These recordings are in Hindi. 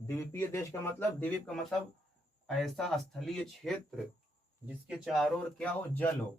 द्वीपीय देश का मतलब, द्वीप का मतलब ऐसा स्थलीय क्षेत्र जिसके चारों ओर क्या हो, जल हो,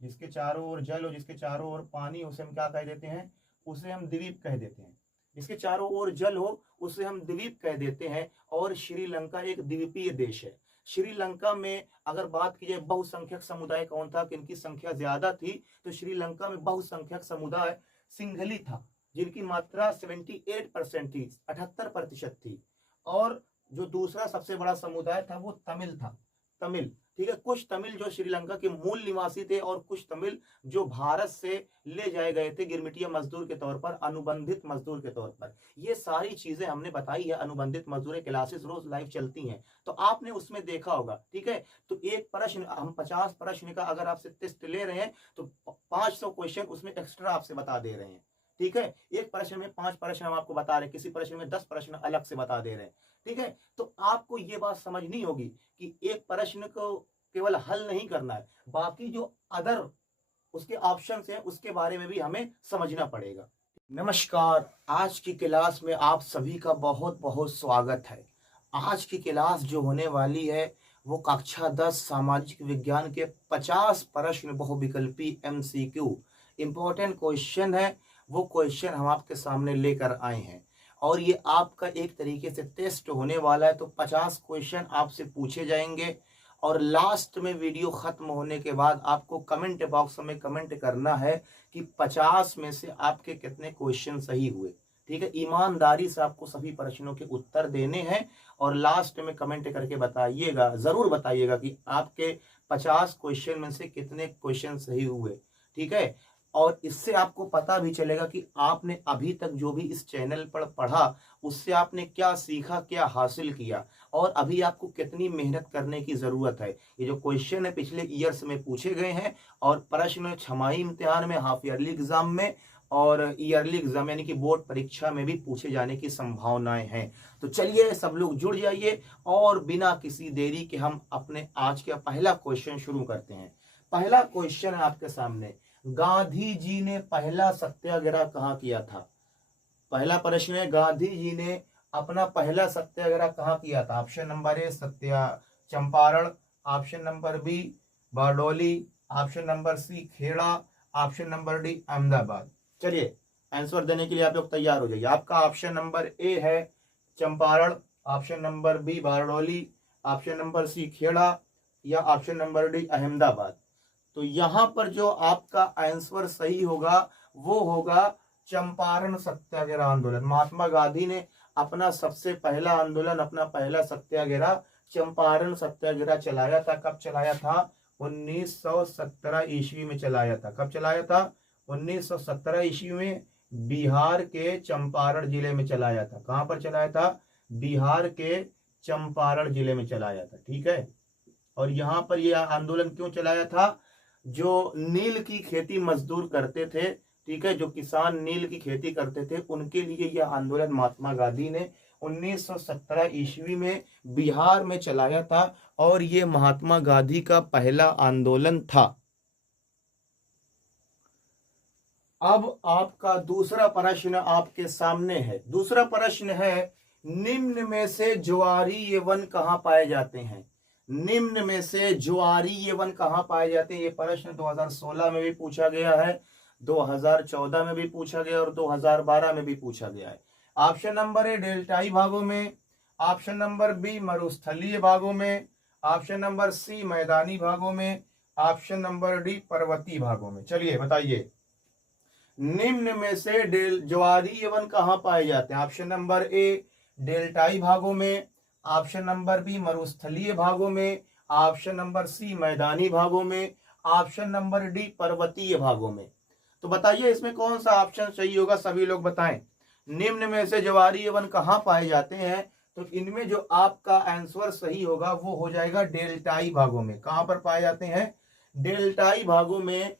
जिसके चारों ओर जल हो, जिसके चारों ओर पानी, उसे हम क्या कह देते हैं, उसे हम द्वीप कह देते हैं। जिसके चारों ओर जल हो उसे हम द्वीप कह देते हैं। और श्रीलंका एक द्वीपीय देश है। श्रीलंका में अगर बात की जाए बहुसंख्यक समुदाय कौन था, किनकी संख्या ज्यादा थी, तो श्रीलंका में बहुसंख्यक समुदाय सिंघली था, जिनकी मात्रा 78% थी, 78% थी। और जो दूसरा सबसे बड़ा समुदाय था वो तमिल था, तमिल। ठीक है, कुछ तमिल जो श्रीलंका के मूल निवासी थे और कुछ तमिल जो भारत से ले जाए गए थे गिरमिटिया मजदूर के तौर पर, अनुबंधित मजदूर के तौर पर। ये सारी चीजें हमने बताई है, अनुबंधित मजदूर क्लासेस रोज लाइव चलती हैं, तो आपने उसमें देखा होगा। ठीक है, तो एक प्रश्न, हम 50 प्रश्न का अगर आपसे टेस्ट ले रहे हैं तो 500 क्वेश्चन उसमें एक्स्ट्रा आपसे बता दे रहे हैं। ठीक है, एक प्रश्न में 5 प्रश्न हम आपको बता रहे हैं, किसी प्रश्न में 10 प्रश्न अलग से बता दे रहे हैं। ठीक है, तो आपको ये बात समझनी होगी कि एक प्रश्न को केवल हल नहीं करना है, बाकी जो अदर उसके ऑप्शन हैं उसके बारे में भी हमें समझना पड़ेगा। नमस्कार, आज की क्लास में आप सभी का बहुत बहुत स्वागत है। आज की क्लास जो होने वाली है वो कक्षा 10 सामाजिक विज्ञान के 50 प्रश्न बहुविकल्पी MCQ इंपॉर्टेंट क्वेश्चन है। वो क्वेश्चन हम आपके सामने लेकर आए हैं और ये आपका एक तरीके से टेस्ट होने वाला है। तो 50 क्वेश्चन आपसे पूछे जाएंगे और लास्ट में वीडियो खत्म होने के बाद आपको कमेंट बॉक्स में कमेंट करना है कि 50 में से आपके कितने क्वेश्चन सही हुए। ठीक है, ईमानदारी से आपको सभी प्रश्नों के उत्तर देने हैं और लास्ट में कमेंट करके बताइएगा, जरूर बताइएगा कि आपके 50 क्वेश्चन में से कितने क्वेश्चन सही हुए। ठीक है, और इससे आपको पता भी चलेगा कि आपने अभी तक जो भी इस चैनल पर पढ़ा उससे आपने क्या सीखा, क्या हासिल किया और अभी आपको कितनी मेहनत करने की जरूरत है। ये जो क्वेश्चन है पिछले ईयर्स में पूछे गए हैं और प्रश्न छमाही इम्तिहान में, हाफ ईयरली एग्जाम में और ईयरली एग्जाम यानी कि बोर्ड परीक्षा में भी पूछे जाने की संभावनाएं हैं। तो चलिए सब लोग जुड़ जाइए और बिना किसी देरी के हम अपने आज का पहला क्वेश्चन शुरू करते हैं। पहला क्वेश्चन है आपके सामने, गांधी जी ने पहला सत्याग्रह कहाँ किया था। पहला प्रश्न है, गांधी जी ने अपना पहला सत्याग्रह कहाँ किया था। Option number A Champaran, option number B Bardoli, option number C Kheda, option number D Ahmedabad. चलिए आंसर देने के लिए आप लोग तैयार हो जाइए। आपका ऑप्शन नंबर ए है Champaran, option number B Bardoli, option number C Kheda या ऑप्शन नंबर डी अहमदाबाद। तो यहां पर जो आपका आंसर सही होगा वो होगा चंपारण सत्याग्रह आंदोलन। महात्मा गांधी ने अपना सबसे पहला आंदोलन, अपना पहला सत्याग्रह चंपारण सत्याग्रह चलाया था। कब चलाया था? 1917 ईस्वी में चलाया था। कब चलाया था? 1917 ईस्वी में बिहार के चंपारण जिले में चलाया था। कहां पर चलाया था? बिहार के चंपारण जिले में चलाया था। ठीक है, और यहां पर यह आंदोलन क्यों चलाया था? जो नील की खेती मजदूर करते थे, ठीक है, जो किसान नील की खेती करते थे, उनके लिए यह आंदोलन महात्मा गांधी ने 1917 ईस्वी में बिहार में चलाया था और यह महात्मा गांधी का पहला आंदोलन था। अब आपका दूसरा प्रश्न आपके सामने है। दूसरा प्रश्न है, निम्न में से ज्वारी ये वन कहाँ पाए जाते हैं? निम्न में से ज्वारी ये वन कहाँ पाए जाते हैं? ये प्रश्न 2016 में भी पूछा गया है, 2014 में भी पूछा गया और 2012 में भी पूछा गया है। ऑप्शन नंबर ए डेल्टाई भागों में, ऑप्शन नंबर बी मरुस्थलीय भागों में, ऑप्शन नंबर सी मैदानी भागों में, ऑप्शन नंबर डी पर्वतीय भागों में। चलिए बताइए, निम्न में से ज्वारी वन कहाँ पाए जाते हैं? ऑप्शन नंबर ए डेल्टाई भागों में, ऑप्शन नंबर बी मरुस्थलीय भागों में, ऑप्शन नंबर सी मैदानी भागों में, ऑप्शन नंबर डी पर्वतीय भागों में। तो बताइए इसमें कौन सा ऑप्शन सही होगा, सभी लोग बताएं। निम्न में से ज्वारी वन कहाँ पाए जाते हैं? तो इनमें जो आपका आंसर सही होगा वो हो जाएगा डेल्टाई भागों में। कहां पर पाए जाते हैं? डेल्टाई भागों में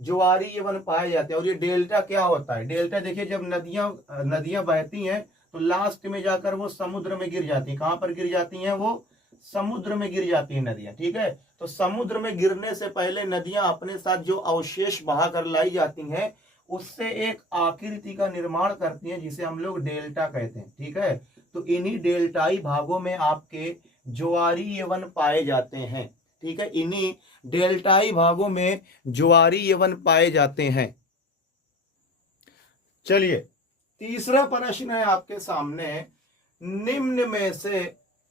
ज्वारी वन पाए जाते हैं। और ये डेल्टा क्या होता है? डेल्टा देखिए, जब नदियां बहती हैं तो लास्ट में जाकर वो समुद्र में गिर जाती है। कहां पर गिर जाती हैं? वो समुद्र में गिर जाती है नदियां। ठीक है, तो समुद्र में गिरने से पहले नदियां अपने साथ जो अवशेष बहा कर लाई जाती हैं उससे एक आकृति का निर्माण करती हैं जिसे हम लोग डेल्टा कहते हैं। ठीक है, तो इन्हीं डेल्टाई भागों में आपके ज्वारीय वन पाए जाते हैं। ठीक है, इन्हीं डेल्टाई भागों में ज्वारीय वन पाए जाते हैं। चलिए, तीसरा प्रश्न है आपके सामने, निम्न में से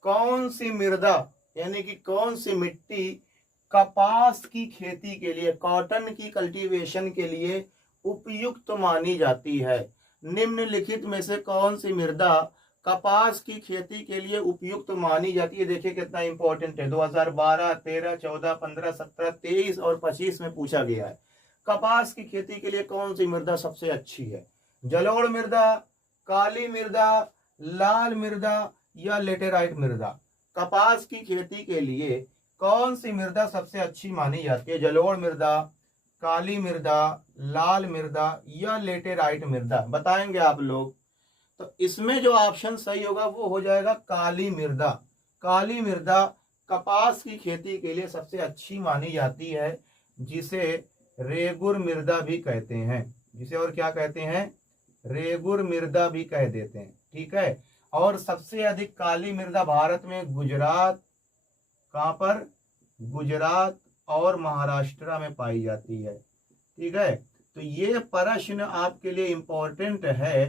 कौन सी मृदा यानी कि कौन सी मिट्टी कपास की खेती के लिए, कॉटन की कल्टीवेशन के लिए उपयुक्त मानी जाती है। निम्नलिखित में से कौन सी मृदा कपास की खेती के लिए उपयुक्त मानी जाती है। देखिए कितना इंपॉर्टेंट है, 2012, 13, 14, 15, 17, 23 और 25 में पूछा गया है। कपास की खेती के लिए कौन सी मृदा सबसे अच्छी है। जलोढ़ मृदा, काली मृदा, लाल मृदा या लेटेराइट मृदा। कपास की खेती के लिए कौन सी मृदा सबसे अच्छी मानी जाती है। जलोढ़ मृदा, काली मृदा, लाल मृदा या लेटेराइट मृदा, बताएंगे आप लोग। तो इसमें जो ऑप्शन सही होगा वो हो जाएगा काली मृदा। काली मृदा कपास की खेती के लिए सबसे अच्छी मानी जाती है, जिसे रेगुर मृदा भी कहते हैं। जिसे और क्या कहते हैं, रेगुर मृदा भी कह देते हैं। ठीक है, और सबसे अधिक काली मृदा भारत में गुजरात, कहां पर, गुजरात और महाराष्ट्र में पाई जाती है। ठीक है, तो ये प्रश्न आपके लिए इंपॉर्टेंट है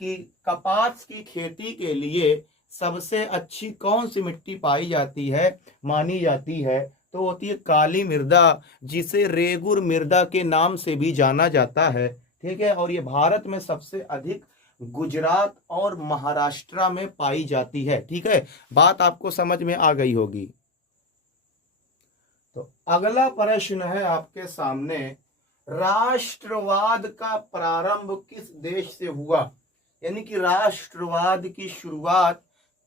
कि कपास की खेती के लिए सबसे अच्छी कौन सी मिट्टी पाई जाती है, मानी जाती है, तो होती है काली मृदा, जिसे रेगुर मृदा के नाम से भी जाना जाता है। ठीक है, और ये भारत में सबसे अधिक गुजरात और महाराष्ट्र में पाई जाती है। ठीक है, बात आपको समझ में आ गई होगी। तो अगला प्रश्न है आपके सामने, राष्ट्रवाद का प्रारंभ किस देश से हुआ। यानी कि राष्ट्रवाद की शुरुआत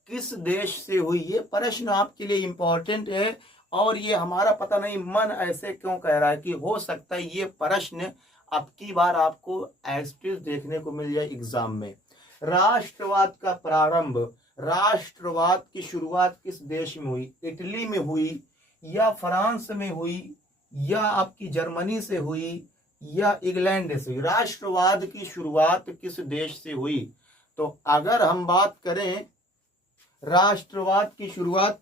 किस देश से हुई। ये प्रश्न आपके लिए इंपॉर्टेंट है, और ये हमारा पता नहीं मन ऐसे क्यों कह रहा है कि हो सकता है ये प्रश्न अब की बार आपको एस्टिस देखने को मिल जाए एग्जाम में। राष्ट्रवाद का प्रारंभ, राष्ट्रवाद की शुरुआत किस देश में हुई। इटली में हुई, या फ्रांस में हुई, या आपकी जर्मनी से हुई, या इंग्लैंड से हुई। राष्ट्रवाद की शुरुआत किस देश से हुई। तो अगर हम बात करें राष्ट्रवाद की शुरुआत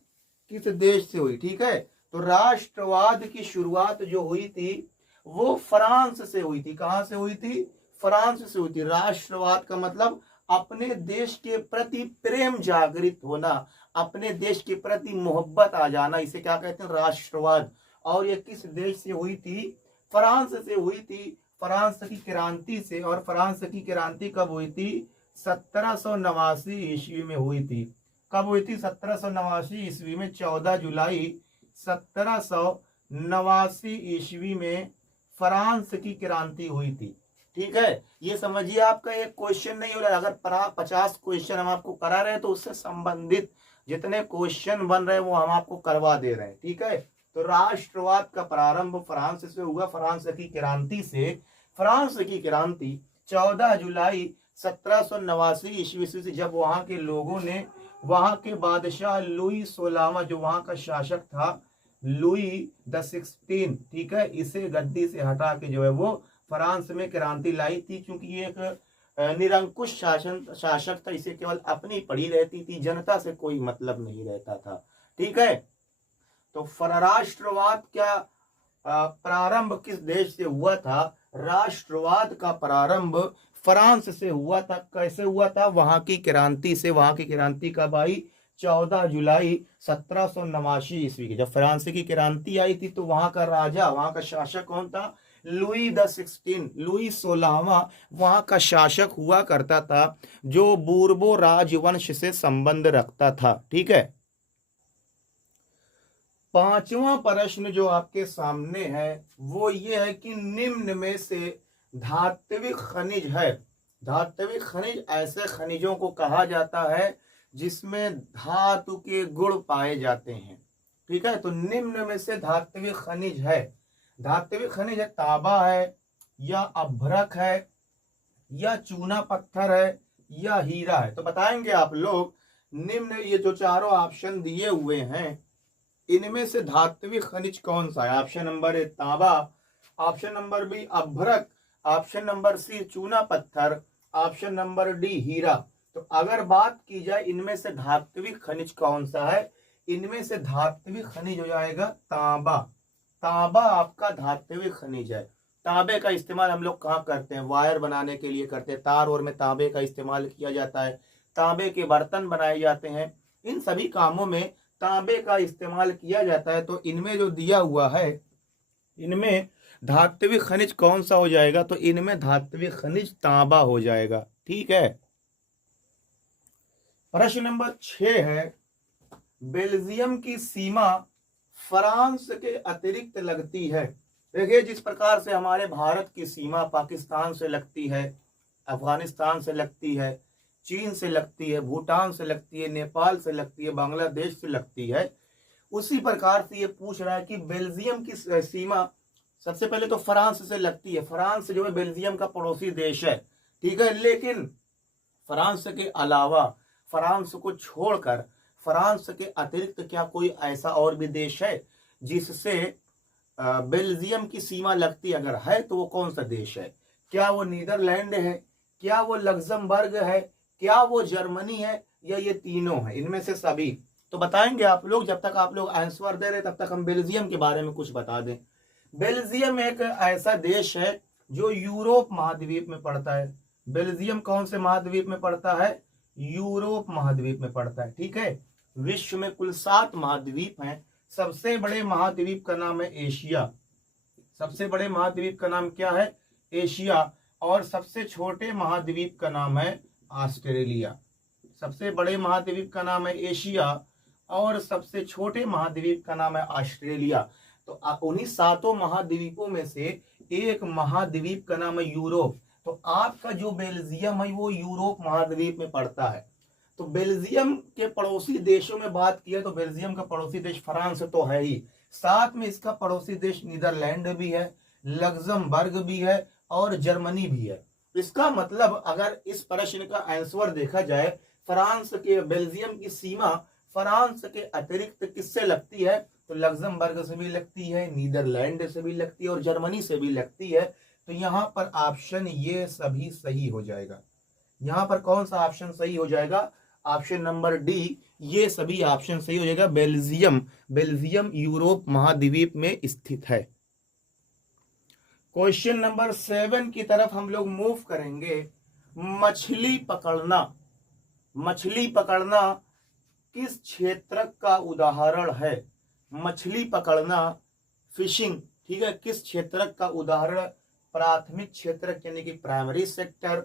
किस देश से हुई, ठीक है, तो राष्ट्रवाद की शुरुआत जो हुई थी वो फ्रांस से हुई थी। कहां से हुई थी, फ्रांस से हुई थी। राष्ट्रवाद का मतलब अपने देश के प्रति प्रेम जागृत होना, अपने देश के प्रति मोहब्बत आ जाना, इसे क्या कहते हैं, राष्ट्रवाद। और ये किस देश से हुई थी, फ्रांस से हुई थी, फ्रांस की क्रांति से। और फ्रांस की क्रांति कब हुई थी, 1789 ईस्वी में हुई थी। कब हुई थी, 1789 ईस्वी में, 14 जुलाई 1789 ईस्वी में फ्रांस की क्रांति हुई थी। ठीक है, ये समझिए आपका एक क्वेश्चन नहीं हो रहा है। अगर 50 क्वेश्चन हम आपको करा रहे हैं तो उससे संबंधित जितने क्वेश्चन बन रहे हैं वो हम आपको करवा दे रहे हैं। ठीक है, तो राष्ट्रवाद का प्रारंभ फ्रांस से हुआ, फ्रांस की क्रांति से। फ्रांस की क्रांति 14 जुलाई 1789 ईस्वी से, जब वहां के लोगों ने, वहां के बादशाह लुई 16वां जो वहां का शासक था, लुई द 16, ठीक है, इसे गद्दी से हटा के जो है वो फ्रांस में क्रांति लाई थी। क्योंकि ये एक निरंकुश शासक था, इसे केवल अपनी पड़ी रहती थी, जनता से कोई मतलब नहीं रहता था। ठीक है, तो राष्ट्रवाद क्या प्रारंभ किस देश से हुआ था, राष्ट्रवाद का प्रारंभ फ्रांस से हुआ था। कैसे हुआ था, वहां की क्रांति से। वहां की क्रांति कब आई, 14 जुलाई 1789 ईस्वी की। जब फ्रांस की क्रांति आई थी तो वहां का राजा, वहां का शासक कौन था, लुई द 16, लुई 16वां वहां का शासक हुआ करता था, जो बूर्बो राजवंश से संबंध रखता था। ठीक है, पांचवा प्रश्न जो आपके सामने है वो ये है कि निम्न में से धात्विक खनिज है। धात्विक खनिज ऐसे खनिजों को कहा जाता है जिसमें धातु के गुण पाए जाते हैं। ठीक है, तो निम्न में से धात्विक खनिज है। धात्विक खनिज है, तांबा है, या अभ्रक है, या चूना पत्थर है, या हीरा है। तो बताएंगे आप लोग, निम्न ये जो चारों ऑप्शन दिए हुए हैं इनमें से धात्विक खनिज कौन सा है। ऑप्शन नंबर ए तांबा, ऑप्शन नंबर बी अभ्रक, ऑप्शन नंबर सी चूना पत्थर, ऑप्शन नंबर डी हीरा। तो अगर बात की जाए इनमें से धात्विक खनिज कौन सा है, इनमें से धात्विक खनिज हो जाएगा तांबा। तांबा आपका धात्विक खनिज है। तांबे का इस्तेमाल हम लोग कहाँ करते हैं, वायर बनाने के लिए करते हैं, तार और में तांबे का इस्तेमाल किया जाता है, तांबे के बर्तन बनाए जाते हैं, इन सभी कामों में तांबे का इस्तेमाल किया जाता है। तो इनमें जो दिया हुआ है, इनमें धात्विक खनिज कौन सा हो जाएगा, तो इनमें धात्विक खनिज तांबा हो जाएगा। ठीक है। प्रश्न नंबर 6 है, बेल्जियम की सीमा फ्रांस के अतिरिक्त लगती है। देखिए, जिस प्रकार से हमारे भारत की सीमा पाकिस्तान से लगती है, अफगानिस्तान से लगती है, चीन से लगती है, भूटान से लगती है, नेपाल से लगती है, बांग्लादेश से लगती है, उसी प्रकार से ये पूछ रहा है कि बेल्जियम की सीमा सबसे पहले तो फ्रांस से लगती है। फ्रांस जो है बेल्जियम का पड़ोसी देश है, ठीक है, लेकिन फ्रांस के अलावा, फ्रांस को छोड़कर, फ्रांस के अतिरिक्त क्या कोई ऐसा और भी देश है जिससे बेल्जियम की सीमा लगती, अगर है तो वो कौन सा देश है? क्या वो नीदरलैंड है, क्या वो लग्जमबर्ग है, क्या वो जर्मनी है, या ये तीनों है? इनमें से सभी तो बताएंगे आप लोग। जब तक आप लोग आंसर दे रहे तब तक हम बेल्जियम के बारे में कुछ बता दें। बेल्जियम एक ऐसा देश है जो यूरोप महाद्वीप में पड़ता है। बेल्जियम कौन से महाद्वीप में पड़ता है? यूरोप महाद्वीप में पड़ता है। ठीक है। विश्व में कुल 7 महाद्वीप हैं। सबसे बड़े महाद्वीप का नाम है एशिया। सबसे बड़े महाद्वीप का नाम क्या है? एशिया। और सबसे छोटे महाद्वीप का नाम है ऑस्ट्रेलिया। सबसे बड़े महाद्वीप का नाम है एशिया और सबसे छोटे महाद्वीप का नाम है ऑस्ट्रेलिया। तो उन्हीं 7 महाद्वीपों में से एक महाद्वीप का नाम है यूरोप। तो आपका जो बेल्जियम है वो यूरोप महाद्वीप में पड़ता है। तो बेल्जियम के पड़ोसी देशों में बात किया तो बेल्जियम का पड़ोसी देश फ्रांस तो है ही, साथ में इसका पड़ोसी देश नीदरलैंड भी है, लग्जमबर्ग भी है और जर्मनी भी है। इसका मतलब अगर इस प्रश्न का आंसर देखा जाए, फ्रांस के बेल्जियम की सीमा फ्रांस के अतिरिक्त किससे लगती है? तो लग्जमबर्ग से भी लगती है, नीदरलैंड से भी लगती है और जर्मनी से भी लगती है। तो यहाँ पर ऑप्शन ये सभी सही हो जाएगा। यहाँ पर कौन सा ऑप्शन सही हो जाएगा? ऑप्शन नंबर डी, ये सभी ऑप्शन सही हो जाएगा। बेल्जियम यूरोप महाद्वीप में स्थित है। क्वेश्चन नंबर 7 की तरफ हम लोग मूव करेंगे। मछली पकड़ना। मछली पकड़ना किस क्षेत्र का उदाहरण है? मछली पकड़ना, फिशिंग, ठीक है, किस क्षेत्र का उदाहरण? प्राथमिक क्षेत्र यानी कि प्राइमरी सेक्टर,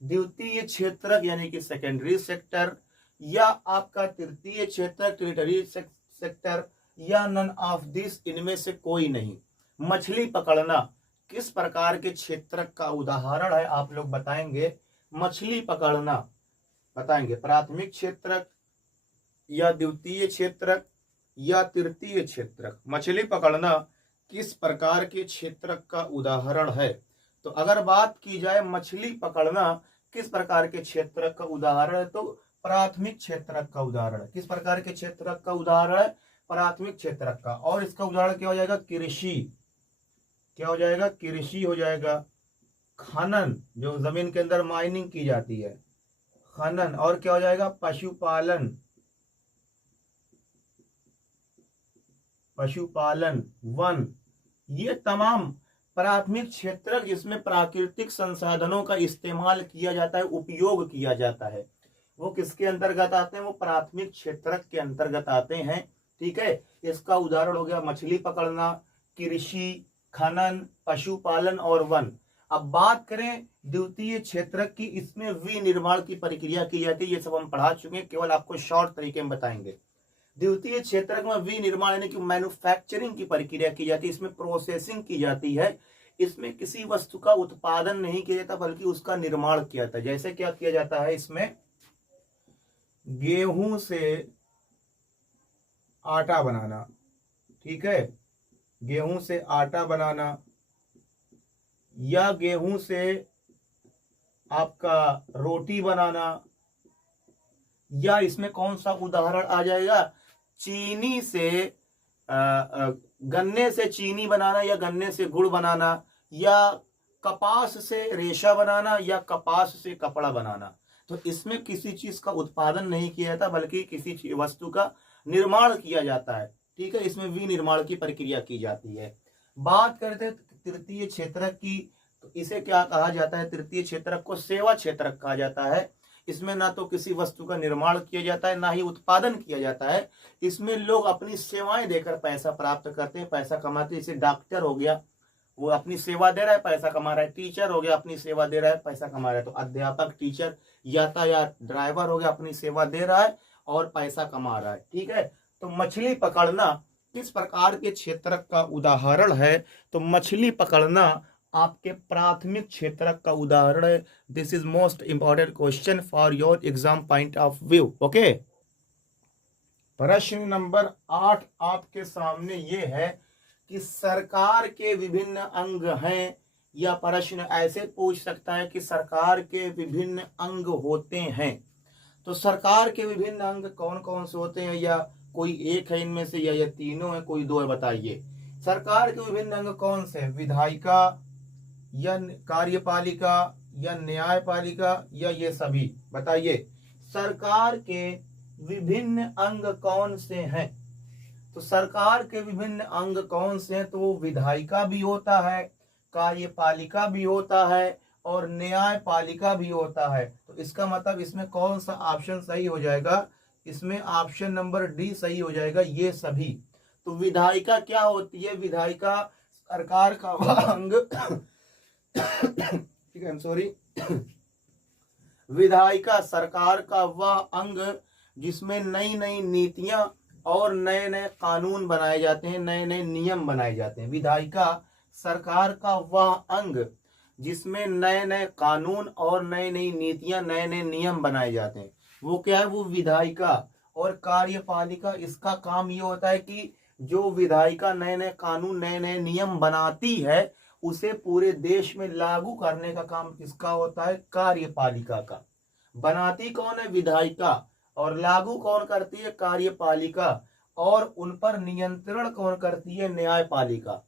द्वितीय क्षेत्र यानी कि सेकेंडरी सेक्टर, या आपका तृतीय क्षेत्र टेरिटरी सेक्टर, या नन ऑफ दिस, इनमें से कोई नहीं। मछली पकड़ना किस प्रकार के क्षेत्र का उदाहरण है? आप लोग बताएंगे। मछली पकड़ना बताएंगे प्राथमिक क्षेत्र या द्वितीय क्षेत्र या तृतीय क्षेत्र। मछली पकड़ना किस प्रकार के क्षेत्र का उदाहरण है? तो अगर बात की जाए मछली पकड़ना किस प्रकार के क्षेत्र का उदाहरण है, तो प्राथमिक क्षेत्र का उदाहरण है। किस प्रकार के क्षेत्र का उदाहरण है? प्राथमिक क्षेत्र का। और इसका उदाहरण क्या हो जाएगा? कृषि। क्या हो जाएगा? कृषि हो जाएगा। खनन, जो जमीन के अंदर माइनिंग की जाती है, खनन। और क्या हो जाएगा? पशुपालन। पशुपालन, वन। ये तमाम प्राथमिक क्षेत्र जिसमें प्राकृतिक संसाधनों का इस्तेमाल किया जाता है, उपयोग किया जाता है, वो किसके अंतर्गत आते हैं? वो प्राथमिक क्षेत्र के अंतर्गत आते हैं। ठीक है। इसका उदाहरण हो गया मछली पकड़ना, कृषि, खनन, पशुपालन और वन। अब बात करें द्वितीय क्षेत्र की, इसमें विनिर्माण की प्रक्रिया की जाती है। ये सब हम पढ़ा चुके हैं, केवल आपको शॉर्ट तरीके में बताएंगे। द्वितीय क्षेत्र में विनिर्माण यानी कि मैन्युफैक्चरिंग की प्रक्रिया की जाती है, इसमें प्रोसेसिंग की जाती है। इसमें किसी वस्तु का उत्पादन नहीं किया जाता बल्कि उसका निर्माण किया जाता है। जैसे क्या किया जाता है? इसमें गेहूं से आटा बनाना, ठीक है, गेहूं से आटा बनाना, या गेहूं से आपका रोटी बनाना, या इसमें कौन सा उदाहरण आ जाएगा? चीनी से गन्ने से चीनी बनाना, या गन्ने से गुड़ बनाना, या कपास से रेशा बनाना, या कपास से कपड़ा बनाना। तो इसमें किसी चीज का उत्पादन नहीं किया जाता बल्कि किसी वस्तु का निर्माण किया जाता है। ठीक है, इसमें विनिर्माण की प्रक्रिया की जाती है। बात करते हैं तृतीय क्षेत्रक की, तो इसे क्या कहा जाता है? तृतीय क्षेत्रक को सेवा क्षेत्रक कहा जाता है। इसमें ना तो किसी वस्तु का निर्माण किया जाता है, ना ही उत्पादन किया जाता है। इसमें लोग अपनी सेवाएं देकर पैसा प्राप्त करते हैं, पैसा कमाते हैं। जैसे डॉक्टर हो गया, वो अपनी सेवा दे रहा है, पैसा कमा रहा है। टीचर हो गया, अपनी सेवा दे रहा है, पैसा कमा रहा है। तो अध्यापक, टीचर, यातायात ड्राइवर हो गया, अपनी सेवा दे रहा है और पैसा कमा रहा है। ठीक है, तो मछली पकड़ना किस प्रकार के क्षेत्रक का उदाहरण है? तो मछली पकड़ना आपके प्राथमिक क्षेत्रक का उदाहरण है। This is most important question for your exam point of view. Okay, प्रश्न नंबर 8 आपके सामने ये है कि सरकार के विभिन्न अंग हैं, या प्रश्न ऐसे पूछ सकता है कि सरकार के विभिन्न अंग होते हैं। तो सरकार के विभिन्न अंग कौन कौन से होते हैं, या कोई एक है इनमें से, या ये तीनों है, कोई दो है? बताइए, सरकार के विभिन्न अंग कौन से? विधायिका या कार्यपालिका या न्यायपालिका या ये सभी? बताइए, सरकार के विभिन्न अंग कौन से हैं? तो सरकार के विभिन्न अंग कौन से हैं? तो वो विधायिका भी होता है, कार्यपालिका भी होता है और न्यायपालिका भी होता है। तो इसका मतलब इसमें कौन सा ऑप्शन सही हो जाएगा? इसमें ऑप्शन नंबर डी सही हो जाएगा, ये सभी। तो विधायिका क्या होती है? विधायिका सरकार का अंग ठीक है, आई एम सॉरी विधायिका सरकार का वह अंग जिसमें नई नई नीतियां और नए नए कानून बनाए जाते हैं, नए नए नियम बनाए जाते हैं। विधायिका सरकार का वह अंग जिसमें नए नए कानून और नई नई नीतियां, नए नए नियम बनाए जाते हैं, वो क्या है? वो विधायिका। और कार्यपालिका, इसका काम ये होता है कि जो विधायिका नए नए कानून, नए नए नियम बनाती है, उसे पूरे देश में लागू करने का काम किसका होता है? कार्यपालिका का। बनाती कौन है? विधायिका। और लागू कौन करती है? कार्यपालिका। और उन पर नियंत्रण कौन करती है? न्यायपालिका।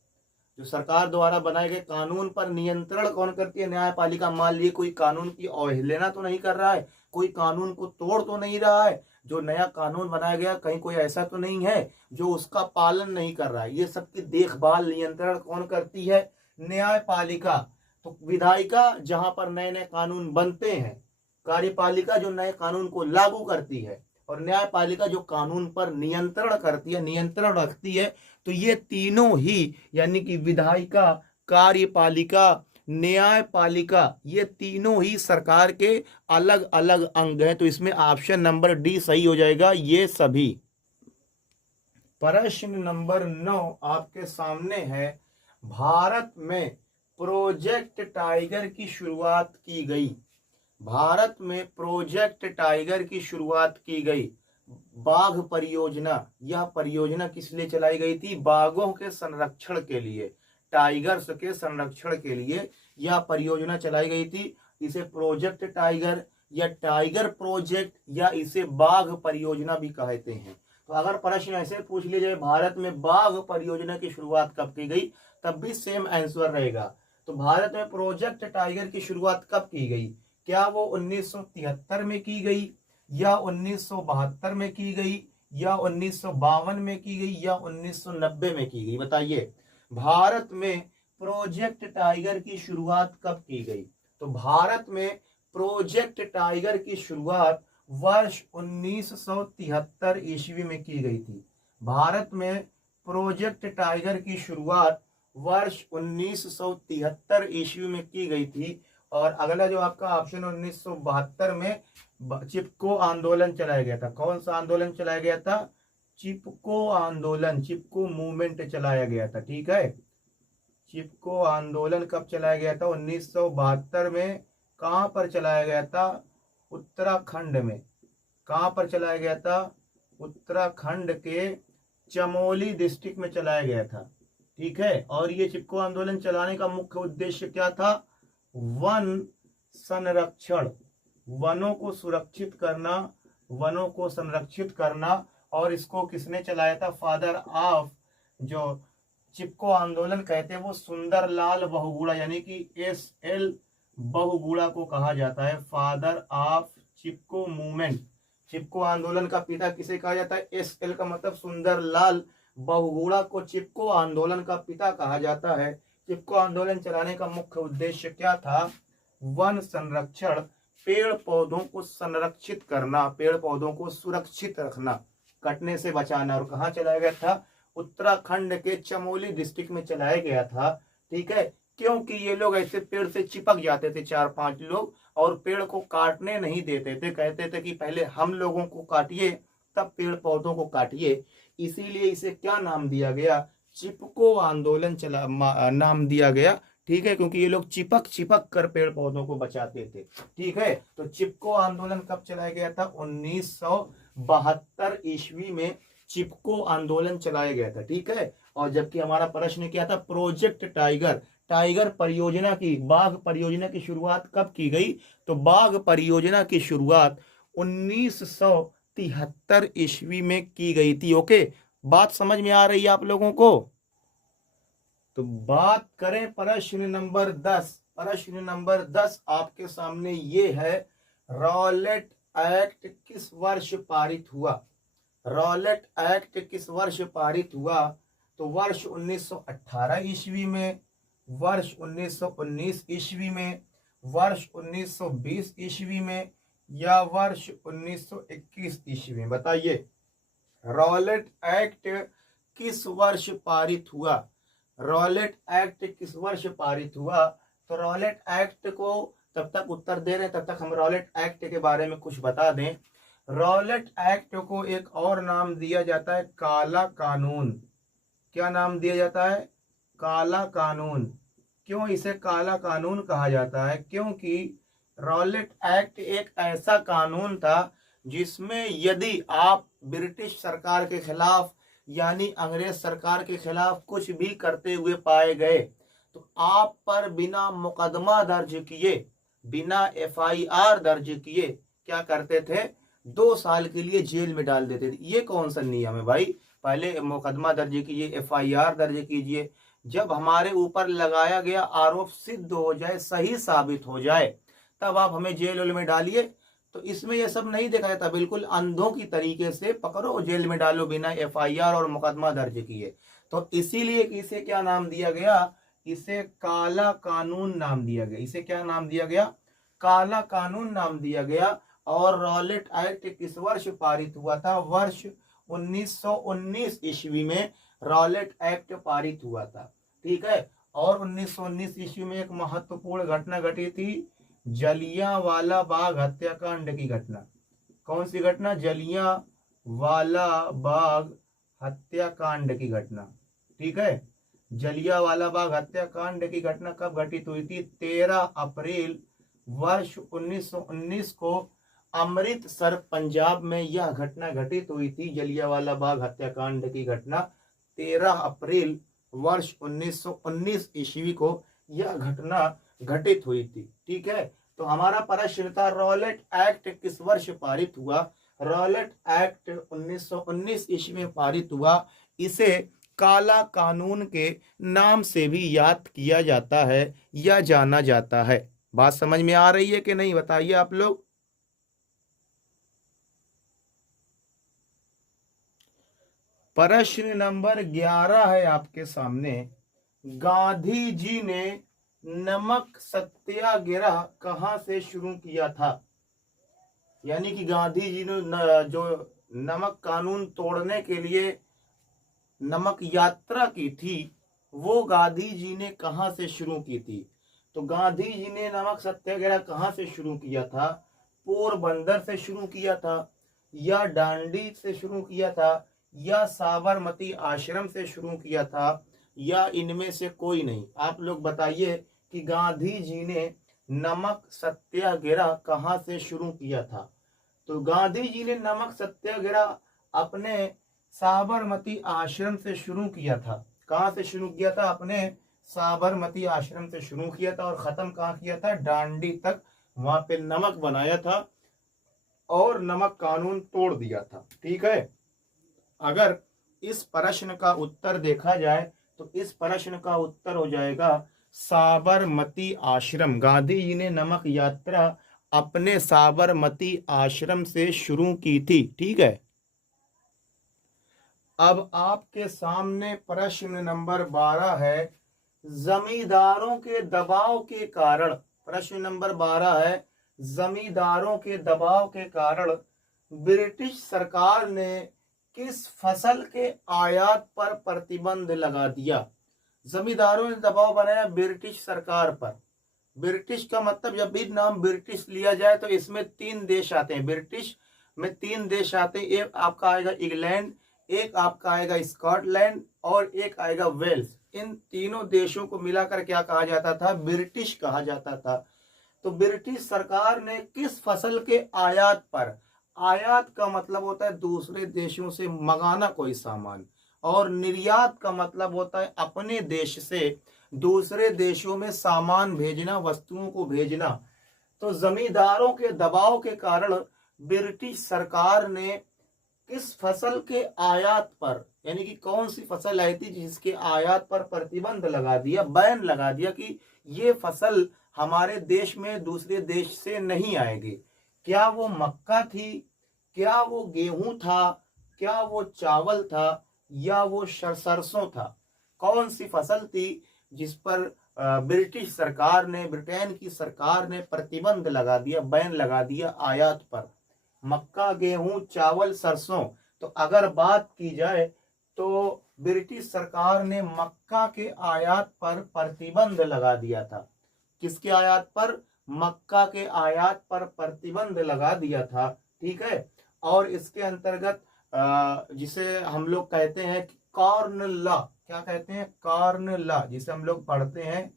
जो सरकार द्वारा बनाए गए कानून पर नियंत्रण कौन करती है? न्यायपालिका। मान लीजिए कोई कानून की अवहेलना तो नहीं कर रहा है, कोई कानून को तोड़ तो नहीं रहा है, जो नया कानून बनाया गया कहीं कोई ऐसा तो नहीं है जो उसका पालन नहीं कर रहा है, ये सबकी देखभाल, नियंत्रण कौन करती है? न्यायपालिका। तो विधायिका जहां पर नए नए कानून बनते हैं, कार्यपालिका जो नए कानून को लागू करती है, और न्यायपालिका जो कानून पर नियंत्रण करती है, नियंत्रण रखती है। तो ये तीनों ही, यानी कि विधायिका, कार्यपालिका, न्यायपालिका, ये तीनों ही सरकार के अलग अलग अंग हैं। तो इसमें ऑप्शन नंबर डी सही हो जाएगा, ये सभी। प्रश्न नंबर 9 आपके सामने है, भारत में प्रोजेक्ट टाइगर की शुरुआत की गई। भारत में प्रोजेक्ट टाइगर की शुरुआत की गई। बाघ परियोजना, यह परियोजना किस लिए चलाई गई थी? बाघों के संरक्षण के लिए, टाइगर्स के संरक्षण के लिए यह परियोजना चलाई गई थी। इसे प्रोजेक्ट टाइगर या टाइगर प्रोजेक्ट या इसे बाघ परियोजना भी कहते हैं। तो अगर प्रश्न ऐसे पूछ लिया जाए भारत में बाघ परियोजना की शुरुआत कब की गई, तब भी सेम आंसर रहेगा। तो भारत में प्रोजेक्ट टाइगर की शुरुआत कब की गई? क्या वो 1973 में की गई, या 1972 में की गई, या 1952 में की गई, या 1990 में की गई? बताइए, भारत में प्रोजेक्ट टाइगर की शुरुआत कब की गई? तो भारत में प्रोजेक्ट टाइगर की शुरुआत वर्ष 1973 ईस्वी में की गई थी। भारत में प्रोजेक्ट टाइगर की शुरुआत वर्ष 1973 ईस्वी में की गई थी। और अगला जो आपका ऑप्शन 1972 में चिपको आंदोलन चलाया गया था। कौन सा आंदोलन चलाया गया था? चिपको आंदोलन, चिपको मूवमेंट चलाया गया था। ठीक है, चिपको आंदोलन कब चलाया गया था? 1972 में। कहां पर चलाया गया था? उत्तराखंड में। कहां पर चलाया गया था? उत्तराखंड के चमोली डिस्ट्रिक्ट में चलाया गया था। ठीक है, और ये चिपको आंदोलन चलाने का मुख्य उद्देश्य क्या था? वन संरक्षण, वनों को सुरक्षित करना, वनों को संरक्षित करना। और इसको किसने चलाया था? फादर ऑफ, जो चिपको आंदोलन कहते हैं वो सुंदरलाल बहुगुणा, यानी कि SL बहुगुणा को कहा जाता है, फादर ऑफ चिपको मूवमेंट। चिपको आंदोलन का पिता किसे कहा जाता है? SL का मतलब सुंदरलाल बहुगुणा को चिपको आंदोलन का पिता कहा जाता है। चिपको आंदोलन चलाने का मुख्य उद्देश्य क्या था? वन संरक्षण, पेड़ पौधों को संरक्षित करना, पेड़ पौधों को सुरक्षित रखना, कटने से बचाना। और कहाँ चलाया गया था? उत्तराखंड के चमोली डिस्ट्रिक्ट में चलाया गया था। ठीक है, क्योंकि ये लोग ऐसे पेड़ से चिपक जाते थे 4-5 लोग, और पेड़ को काटने नहीं देते थे। कहते थे कि पहले हम लोगों को काटिए तब पेड़ पौधों को काटिए। इसीलिए इसे क्या नाम दिया गया? चिपको आंदोलन नाम दिया गया। ठीक है, क्योंकि ये लोग चिपक चिपक कर पेड़ पौधों को बचाते थे। ठीक है, तो चिपको आंदोलन कब चलाया गया था? 1972 ईस्वी में चिपको आंदोलन चलाया गया था। ठीक है, और जबकि हमारा प्रश्न क्या था? प्रोजेक्ट टाइगर, टाइगर परियोजना की, बाघ परियोजना की शुरुआत कब की गई? तो बाघ परियोजना की शुरुआत 1973 ईस्वी में की गई थी। ओके, बात समझ में आ रही है आप लोगों को? तो बात करें प्रश्न नंबर 10। प्रश्न नंबर 10 आपके सामने ये है, रॉलेट एक्ट किस वर्ष पारित हुआ? रॉलेट एक्ट किस वर्ष पारित हुआ? तो वर्ष 1918 ईस्वी में, वर्ष 1919 ईस्वी में, वर्ष 1920 ईस्वी में, या वर्ष 1921 ईस्वी में? बताइए, रॉलेट एक्ट किस वर्ष पारित हुआ? रॉलेट एक्ट किस वर्ष पारित हुआ? तो रॉलेट एक्ट को तब तक उत्तर दे रहे हैं, तब तक हम रॉलेट एक्ट के बारे में कुछ बता दें। रॉलेट एक्ट को एक और नाम दिया जाता है, काला कानून। क्या नाम दिया जाता है? काला कानून। क्यों इसे काला कानून कहा जाता है? क्योंकि रॉलेट एक्ट एक ऐसा कानून था जिसमें यदि आप ब्रिटिश सरकार के खिलाफ यानी अंग्रेज सरकार के खिलाफ कुछ भी करते हुए पाए गए तो आप पर बिना मुकदमा दर्ज किए, बिना FIR दर्ज किए क्या करते थे? 2 साल के लिए जेल में डाल देते थे। ये कौन सा नियम है भाई? पहले मुकदमा दर्ज कीजिए, FIR दर्ज कीजिए, जब हमारे ऊपर लगाया गया आरोप सिद्ध हो जाए, सही साबित हो जाए, तब आप हमें जेल में डालिए। तो इसमें यह सब नहीं देखा जाता, बिल्कुल अंधों की तरीके से पकड़ो, जेल में डालो बिना FIR और मुकदमा दर्ज किए। तो इसीलिए इसे क्या नाम दिया गया? इसे काला कानून नाम दिया गया। इसे क्या नाम दिया गया? काला कानून नाम दिया गया। और रॉलेट एक्ट किस वर्ष पारित हुआ था? वर्ष 1919 ईस्वी में रॉलेट एक्ट पारित हुआ था। ठीक है, और 1919 ईस्वी में एक महत्वपूर्ण घटना घटी थी, जलियांवाला बाग हत्याकांड की घटना। कौन सी घटना? जलियांवाला बाग हत्याकांड की घटना। ठीक है, जलियांवाला बाग हत्याकांड की घटना कब घटित हुई थी? 13 अप्रैल वर्ष 1919 को अमृतसर पंजाब में यह घटना घटित हुई थी। जलियांवाला बाग हत्याकांड की घटना 13 अप्रैल वर्ष 1919 ईस्वी को यह घटना घटित हुई थी। ठीक है, तो हमारा प्रश्न था रॉलेट एक्ट किस वर्ष पारित हुआ? रॉलेट एक्ट 1919 ईस्वी में पारित हुआ। इसे काला कानून के नाम से भी याद किया जाता है या जाना जाता है। बात समझ में आ रही है कि नहीं? बताइए आप लोग। प्रश्न नंबर 11 है आपके सामने, गांधी जी ने नमक सत्याग्रह कहां से शुरू किया था? यानी कि गांधी जी ने जो नमक कानून तोड़ने के लिए नमक यात्रा की थी, वो गांधी जी ने कहां से शुरू की थी? तो गांधी जी ने नमक सत्याग्रह कहां से शुरू किया था? पोरबंदर से शुरू किया था, या डांडी से शुरू किया था, या साबरमती आश्रम से शुरू किया था, या इनमें से कोई नहीं? आप लोग बताइए कि गांधी जी ने नमक सत्याग्रह कहां से शुरू किया था? तो गांधी जी ने नमक सत्याग्रह अपने साबरमती आश्रम से शुरू किया था। कहां से शुरू किया था? अपने साबरमती आश्रम से शुरू किया था, और खत्म कहां किया था? डांडी तक। वहां पे नमक बनाया था और नमक कानून तोड़ दिया था। ठीक है, अगर इस प्रश्न का उत्तर देखा जाए तो इस प्रश्न का उत्तर हो जाएगा साबरमती आश्रम। गांधी जी ने नमक यात्रा अपने साबरमती आश्रम से शुरू की थी। ठीक है, अब आपके सामने प्रश्न नंबर 12 है, जमींदारों के दबाव के कारण। प्रश्न नंबर 12 है, जमींदारों के दबाव के कारण ब्रिटिश सरकार ने किस फसल के आयात पर प्रतिबंध लगा दिया। जमींदारों ने दबाव बनाया ब्रिटिश सरकार पर। ब्रिटिश का मतलब जब भी नाम ब्रिटिश लिया जाए तो इसमें 3 देश आते हैं। ब्रिटिश में 3 देश आते हैं, एक आपका आएगा इंग्लैंड, एक आपका आएगा स्कॉटलैंड और एक आएगा वेल्स। इन तीनों देशों को मिलाकर क्या कहा जाता था, ब्रिटिश कहा जाता था। तो ब्रिटिश सरकार ने किस फसल के आयात पर, आयात का मतलब होता है दूसरे देशों से मंगाना कोई सामान, और निर्यात का मतलब होता है अपने देश से दूसरे देशों में सामान भेजना, वस्तुओं को भेजना। तो जमींदारों के दबाव के कारण ब्रिटिश सरकार ने किस फसल के आयात पर, यानी कि कौन सी फसल आई थी जिसके आयात पर प्रतिबंध लगा दिया, बैन लगा दिया कि ये फसल हमारे देश में दूसरे देश से नहीं आएगी। क्या वो मक्का थी, क्या वो गेहूं था, क्या वो चावल था, या वो सरसों था? कौन सी फसल थी जिस पर ब्रिटिश सरकार ने, ब्रिटेन की सरकार ने प्रतिबंध लगा दिया, बैन लगा दिया आयात पर? मक्का, गेहूं, चावल, सरसों। तो अगर बात की जाए तो ब्रिटिश सरकार ने मक्का के आयात पर प्रतिबंध लगा दिया था। किसके आयात पर? मक्का के आयात पर प्रतिबंध लगा दिया था। ठीक है, और इसके अंतर्गत जिसे हम लोग कहते हैं कॉर्न लॉ, क्या कहते हैं, कॉर्न लॉ, जिसे हम लोग पढ़ते हैं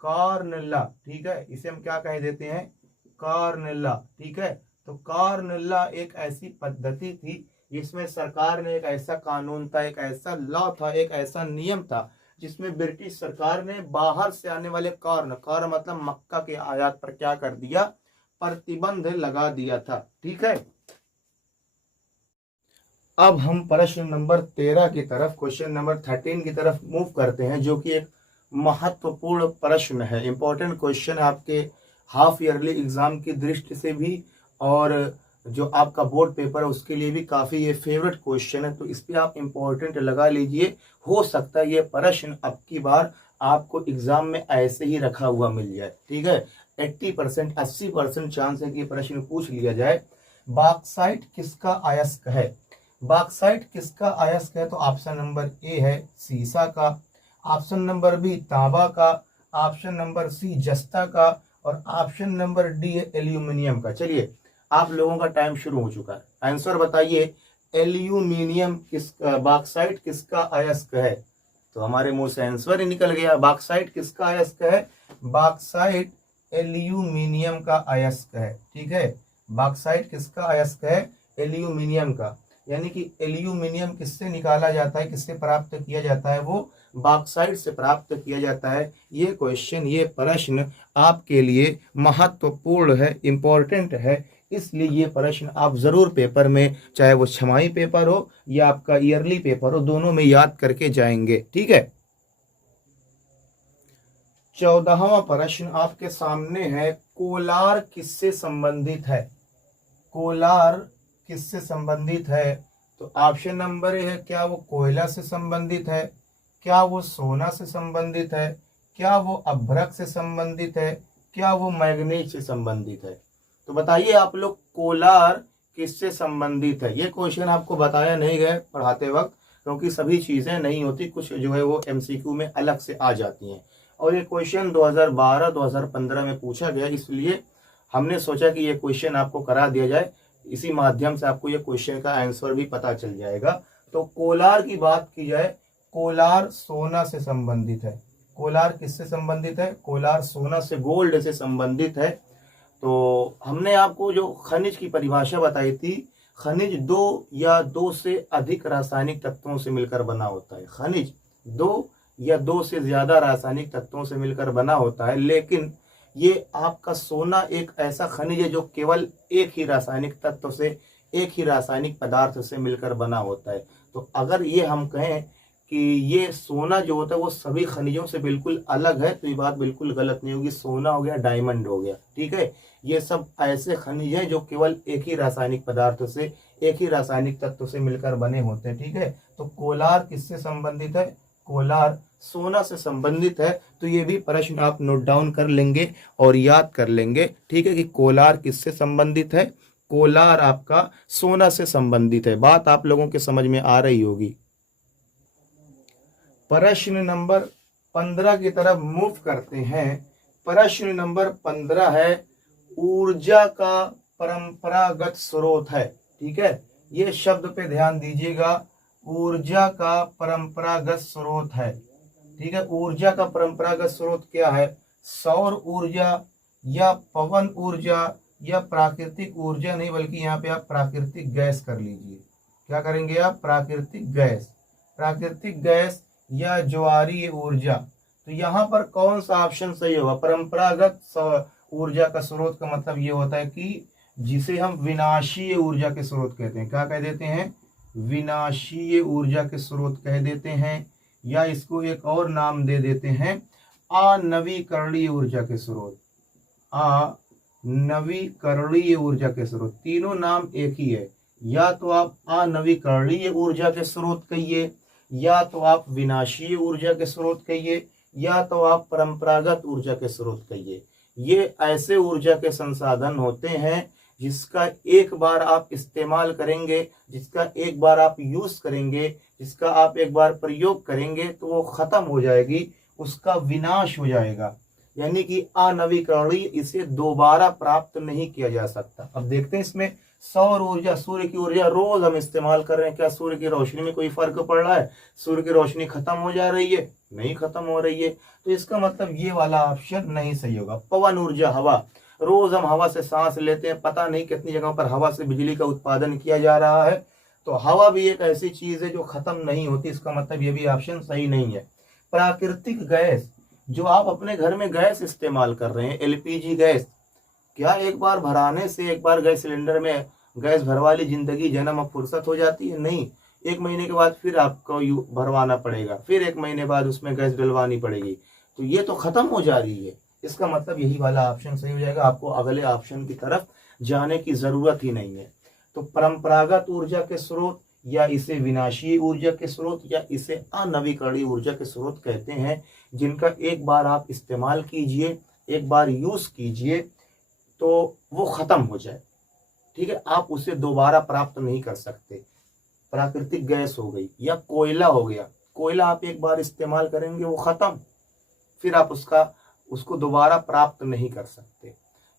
कॉर्न लॉ। ठीक है, इसे हम क्या कह देते हैं, कॉर्न लॉ। ठीक है, तो कॉर्न लॉ एक ऐसी पद्धति थी जिसमें सरकार ने, एक ऐसा कानून था, एक ऐसा लॉ था, एक ऐसा नियम था जिसमें ब्रिटिश सरकार ने बाहर से आने वाले कॉर्न मतलब मक्का के आयात पर क्या कर दिया, प्रतिबंध लगा दिया था। ठीक है, अब हम प्रश्न नंबर 13 की तरफ, क्वेश्चन नंबर 13 की तरफ मूव करते हैं, जो कि एक महत्वपूर्ण प्रश्न है, इंपॉर्टेंट क्वेश्चन आपके हाफ ईयरली एग्जाम की दृष्टि से भी, और जो आपका बोर्ड पेपर है उसके लिए भी काफ़ी ये फेवरेट क्वेश्चन है। तो इस पर आप इम्पोर्टेंट लगा लीजिए, हो सकता है ये प्रश्न अब की बार आपको एग्जाम में ऐसे ही रखा हुआ मिल जाए। ठीक है, 80% 80% चांस है कि ये प्रश्न पूछ लिया जाए। बॉक्साइट किसका अयस्क है? बॉक्साइट किसका अयस्क है? तो ऑप्शन नंबर ए है सीसा का, ऑप्शन नंबर बी तांबा का, ऑप्शन नंबर सी जस्ता का, और ऑप्शन नंबर डी है एल्यूमिनियम का। चलिए, आप लोगों का टाइम शुरू हो चुका है, आंसर बताइए। एल्यूमिनियम किस, बॉक्साइट किसका अयस्क है? तो हमारे मुंह से आंसर ही निकल गया। बॉक्साइट किसका अयस्क है? बॉक्साइट एल्यूमिनियम का अयस्क है। ठीक है, बॉक्साइट किसका अयस्क है? एल्यूमिनियम का। यानी कि एल्यूमिनियम किससे निकाला जाता है, किससे प्राप्त किया जाता है? वो बॉक्साइट से प्राप्त किया जाता है। ये क्वेश्चन, ये प्रश्न आपके लिए महत्वपूर्ण है, इंपॉर्टेंट है, इसलिए ये प्रश्न आप जरूर पेपर में, चाहे वो छमाही पेपर हो या आपका ईयरली पेपर हो, दोनों में याद करके जाएंगे। ठीक है, 14वां प्रश्न आपके सामने है, कोलार किससे संबंधित है? कोलार किससे संबंधित है? तो ऑप्शन नंबर ए है, क्या वो कोयला से संबंधित है, क्या वो सोना से संबंधित है, क्या वो अभ्रक से संबंधित है, क्या वो मैग्नीज से संबंधित है? तो बताइए आप लोग, कोलार किससे संबंधित है? ये क्वेश्चन आपको बताया नहीं गया पढ़ाते वक्त, क्योंकि सभी चीजें नहीं होती, कुछ जो है वो एमसीक्यू में अलग से आ जाती हैं, और ये क्वेश्चन 2012-2015 में पूछा गया, इसलिए हमने सोचा कि ये क्वेश्चन आपको करा दिया जाए, इसी माध्यम से आपको ये क्वेश्चन का आंसर भी पता चल जाएगा। तो कोलार की बात की जाए, कोलार सोना से संबंधित है। कोलार किससे संबंधित है? कोलार सोना से, गोल्ड से संबंधित है। तो हमने आपको जो खनिज की परिभाषा बताई थी, खनिज 2 या 2 से अधिक रासायनिक तत्वों से मिलकर बना होता है। खनिज 2 या 2 से ज्यादा रासायनिक तत्वों से मिलकर बना होता है, लेकिन ये आपका सोना एक ऐसा खनिज है जो केवल एक ही रासायनिक तत्व से, एक ही रासायनिक पदार्थ से मिलकर बना होता है। तो अगर ये हम कहें कि ये सोना जो होता है वो सभी खनिजों से बिल्कुल अलग है, तो ये बात बिल्कुल गलत नहीं होगी। सोना हो गया, डायमंड हो गया, ठीक है, ये सब ऐसे खनिज हैं जो केवल एक ही रासायनिक पदार्थों से, एक ही रासायनिक तत्व से मिलकर बने होते हैं, ठीक है। तो कोलार किससे संबंधित है? कोलार सोना से संबंधित है। तो ये भी प्रश्न आप नोट डाउन कर लेंगे और याद कर लेंगे, ठीक है, कि कोलार किससे संबंधित है? कोलार आपका सोना से संबंधित है। बात आप लोगों के समझ में आ रही होगी। प्रश्न नंबर 15 की तरफ मूव करते हैं। प्रश्न नंबर 15 है, ऊर्जा का परंपरागत स्रोत है, ठीक है। ये शब्द पे ध्यान दीजिएगा, ऊर्जा का परंपरागत स्रोत है, ठीक है। ऊर्जा का परंपरागत स्रोत क्या है? सौर ऊर्जा या पवन ऊर्जा या प्राकृतिक ऊर्जा? नहीं, बल्कि यहाँ पे आप प्राकृतिक गैस कर लीजिए। क्या करेंगे आप? प्राकृतिक गैस, प्राकृतिक गैस या ज्वारीय ऊर्जा। तो यहाँ पर कौन सा ऑप्शन सही होगा? परंपरागत ऊर्जा का स्रोत का मतलब ये होता है कि जिसे हम विनाशीय ऊर्जा के स्रोत कहते हैं। क्या कह देते हैं? विनाशीय ऊर्जा के स्रोत कह देते हैं, या इसको एक और नाम दे देते हैं, अनवीकरणीय ऊर्जा के स्रोत। अनवीकरणीय ऊर्जा के स्रोत, तीनों नाम एक ही है। या तो आप अनवीकरणीय ऊर्जा के स्रोत कहिए, या तो आप विनाशीय ऊर्जा के स्रोत कहिए, या तो आप परंपरागत ऊर्जा के स्रोत कहिए। ये ऐसे ऊर्जा के संसाधन होते हैं जिसका एक बार आप इस्तेमाल करेंगे, जिसका एक बार आप यूज करेंगे, जिसका आप एक बार प्रयोग करेंगे तो वो खत्म हो जाएगी, उसका विनाश हो जाएगा, यानी कि अनवीकरणीय, इसे दोबारा प्राप्त नहीं किया जा सकता। अब देखते हैं इसमें सौर ऊर्जा, सूर्य की ऊर्जा रोज हम इस्तेमाल कर रहे हैं, क्या सूर्य की रोशनी में कोई फर्क पड़ रहा है? सूर्य की रोशनी खत्म हो जा रही है? नहीं खत्म हो रही है। तो इसका मतलब ये वाला ऑप्शन नहीं सही होगा। पवन ऊर्जा, हवा, रोज हम हवा से सांस लेते हैं, पता नहीं कितनी जगहों पर हवा से बिजली का उत्पादन किया जा रहा है। तो हवा भी एक ऐसी चीज है जो खत्म नहीं होती, इसका मतलब ये भी ऑप्शन सही नहीं है। प्राकृतिक गैस, जो आप अपने घर में गैस इस्तेमाल कर रहे हैं, एलपीजी गैस, क्या एक बार भराने से, एक बार गैस सिलेंडर में गैस भरवा ली, जिंदगी जन्म अब फुर्सत हो जाती है? नहीं, 1 महीने के बाद फिर आपको भरवाना पड़ेगा, फिर 1 महीने बाद उसमें गैस डलवानी पड़ेगी। तो ये तो खत्म हो जा रही है। इसका मतलब यही वाला ऑप्शन सही हो जाएगा, आपको अगले ऑप्शन की तरफ जाने की जरूरत ही नहीं है। तो परंपरागत ऊर्जा के स्रोत, या इसे विनाशीय ऊर्जा के स्रोत, या इसे अनवीकरणीय ऊर्जा के स्रोत कहते हैं, जिनका एक बार आप इस्तेमाल कीजिए, एक बार यूज कीजिए तो वो खत्म हो जाए, ठीक है, आप उसे दोबारा प्राप्त नहीं कर सकते। प्राकृतिक गैस हो गई या कोयला हो गया, कोयला आप एक बार इस्तेमाल करेंगे वो खत्म, फिर आप उसको दोबारा प्राप्त नहीं कर सकते।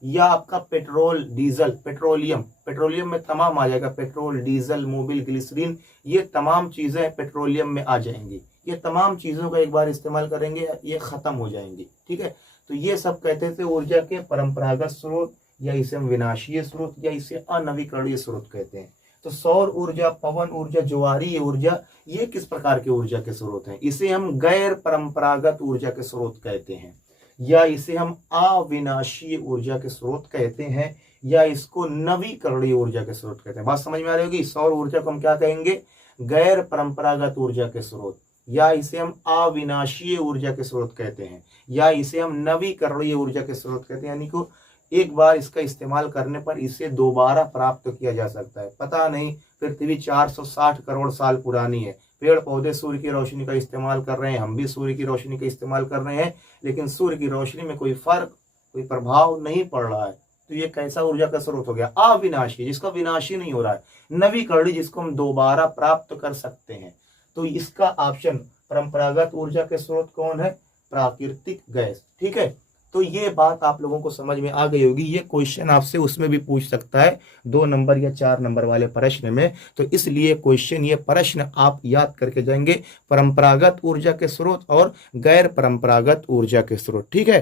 या आपका पेट्रोल, डीजल, पेट्रोलियम, पेट्रोलियम में तमाम आ जाएगा, पेट्रोल, डीजल, मोबिल, ग्लिसरीन, ये तमाम चीजें पेट्रोलियम में आ जाएंगी। ये तमाम चीजों का एक बार इस्तेमाल करेंगे ये खत्म हो जाएंगी, ठीक है। तो ये सब कहते थे ऊर्जा के परंपरागत स्रोत, या इसे हम विनाशीय स्रोत, या इसे अनवीकरणीय स्रोत कहते हैं। तो सौर ऊर्जा, पवन ऊर्जा, ज्वारीय ऊर्जा, ये किस प्रकार के ऊर्जा के स्रोत हैं? इसे हम गैर परंपरागत ऊर्जा के स्रोत कहते हैं, या इसे हम अविनाशीय ऊर्जा के स्रोत कहते हैं, या इसको नवीकरणीय ऊर्जा के स्रोत कहते हैं। बात समझ में आ रही होगी। सौर ऊर्जा को हम क्या कहेंगे? गैर परंपरागत ऊर्जा के स्रोत, या इसे हम अविनाशीय ऊर्जा के स्रोत कहते हैं, या इसे हम नवीकरणीय ऊर्जा के स्रोत कहते हैं, यानी को एक बार इसका इस्तेमाल करने पर इसे दोबारा प्राप्त किया जा सकता है। पता नहीं पृथ्वी 460 करोड़ साल पुरानी है, पेड़ पौधे सूर्य की रोशनी का इस्तेमाल कर रहे हैं, हम भी सूर्य की रोशनी का इस्तेमाल कर रहे हैं, लेकिन सूर्य की रोशनी में कोई फर्क, कोई प्रभाव नहीं पड़ रहा है। तो ये कैसा ऊर्जा का स्रोत हो गया? अविनाशी, जिसका विनाशी नहीं हो रहा है। नवीकरणीय, जिसको हम दोबारा प्राप्त कर सकते हैं। तो इसका ऑप्शन परंपरागत ऊर्जा के स्रोत कौन है? प्राकृतिक गैस, ठीक है। तो ये बात आप लोगों को समझ में आ गई होगी। ये क्वेश्चन आपसे उसमें भी पूछ सकता है 2 नंबर या 4 नंबर वाले प्रश्न में, तो इसलिए क्वेश्चन, ये प्रश्न आप याद करके जाएंगे, परंपरागत ऊर्जा के स्रोत और गैर परंपरागत ऊर्जा के स्रोत, ठीक है।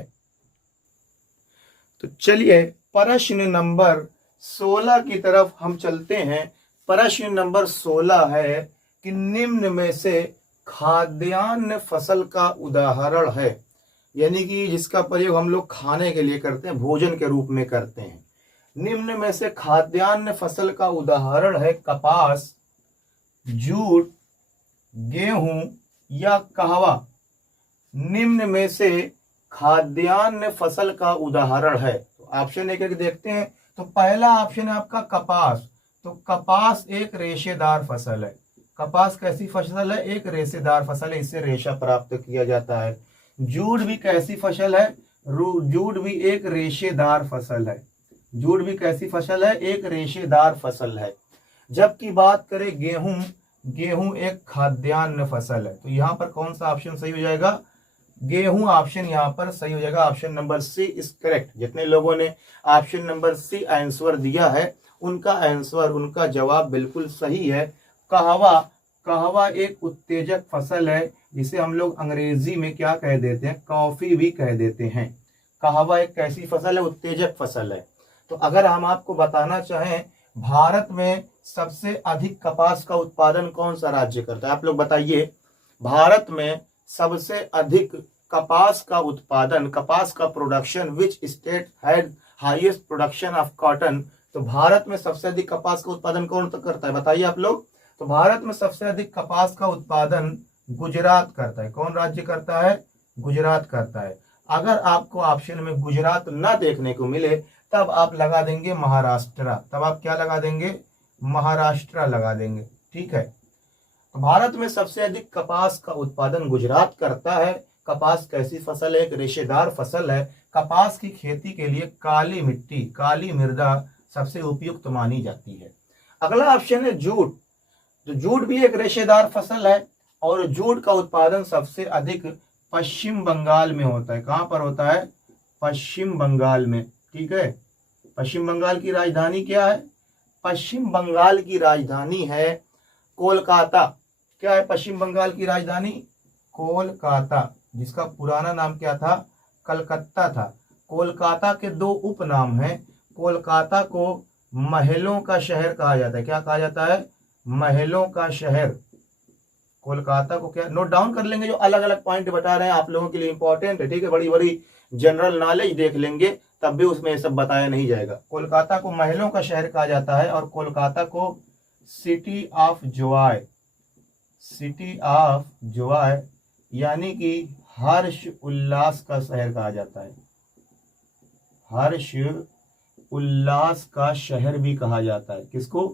तो चलिए प्रश्न नंबर 16 की तरफ हम चलते हैं। प्रश्न नंबर 16 है कि निम्न में से खाद्यान्न फसल का उदाहरण है, यानी कि जिसका प्रयोग हम लोग खाने के लिए करते हैं, भोजन के रूप में करते हैं। निम्न में से खाद्यान्न फसल का उदाहरण है कपास, जूट, गेहूं, या कहवा निम्न में से खाद्यान्न फसल का उदाहरण है? तो ऑप्शन एक एक देखते हैं। तो पहला ऑप्शन है आपका कपास। तो कपास एक रेशेदार फसल है। कपास कैसी फसल है? एक रेशेदार फसल है, इससे रेशा प्राप्त किया जाता है। जूट भी कैसी फसल है? जूट भी एक रेशेदार फसल है। जूट भी कैसी फसल है? एक रेशेदार फसल है। जबकि बात करें गेहूं, गेहूं एक खाद्यान्न फसल है। तो यहाँ पर कौन सा ऑप्शन सही हो जाएगा? गेहूं ऑप्शन यहाँ पर सही हो जाएगा। Option number C is correct. जितने लोगों ने ऑप्शन नंबर सी आंसर दिया है उनका आंसर, उनका जवाब बिल्कुल सही है। कहवा, कहवा एक उत्तेजक फसल है जिसे हम लोग अंग्रेजी में क्या कह देते हैं? कॉफी भी कह देते हैं। कहवा एक कैसी फसल है? उत्तेजक फसल है। तो अगर हम आपको बताना चाहें भारत में सबसे अधिक कपास का उत्पादन कौन सा राज्य करता है? आप लोग बताइए। भारत में सबसे अधिक कपास का उत्पादन, कपास का production, which state had highest production of cotton? तो भारत में सबसे अधिक कपास का उत्पादन कौन करता है? बताइए आप लोग। तो भारत में सबसे अधिक कपास का उत्पादन गुजरात करता है। कौन राज्य करता है? गुजरात करता है। अगर आपको ऑप्शन में गुजरात ना देखने को मिले तब आप लगा देंगे महाराष्ट्र। तब आप क्या लगा देंगे? महाराष्ट्र लगा देंगे। ठीक है। तो भारत में सबसे अधिक कपास का उत्पादन गुजरात करता है। कपास कैसी फसल है? एक रेशेदार फसल है। कपास की खेती के लिए काली मिट्टी, काली मृदा सबसे उपयुक्त मानी जाती है। अगला ऑप्शन है जूट। तो जूट भी एक रेशेदार फसल है और जूट का उत्पादन सबसे अधिक पश्चिम बंगाल में होता है। कहां पर होता है? पश्चिम बंगाल में। ठीक है। पश्चिम बंगाल की राजधानी क्या है? पश्चिम बंगाल की राजधानी है कोलकाता। क्या है पश्चिम बंगाल की राजधानी? कोलकाता, जिसका पुराना नाम क्या था? कलकत्ता था। कोलकाता के दो उपनाम हैं। कोलकाता को महलों का शहर कहा जाता है। क्या कहा जाता है? महलों का शहर। कोलकाता को क्या, नोट डाउन कर लेंगे। जो अलग अलग पॉइंट बता रहे हैं आप लोगों के लिए इंपॉर्टेंट है। ठीक है। बड़ी बड़ी जनरल नॉलेज देख लेंगे तब भी उसमें ये सब बताया नहीं जाएगा। कोलकाता को महलों का शहर कहा जाता है और कोलकाता को city of Joy, city of Joy यानी कि हर्ष उल्लास का शहर कहा जाता है। हर्ष उल्लास का शहर भी कहा जाता है। किसको?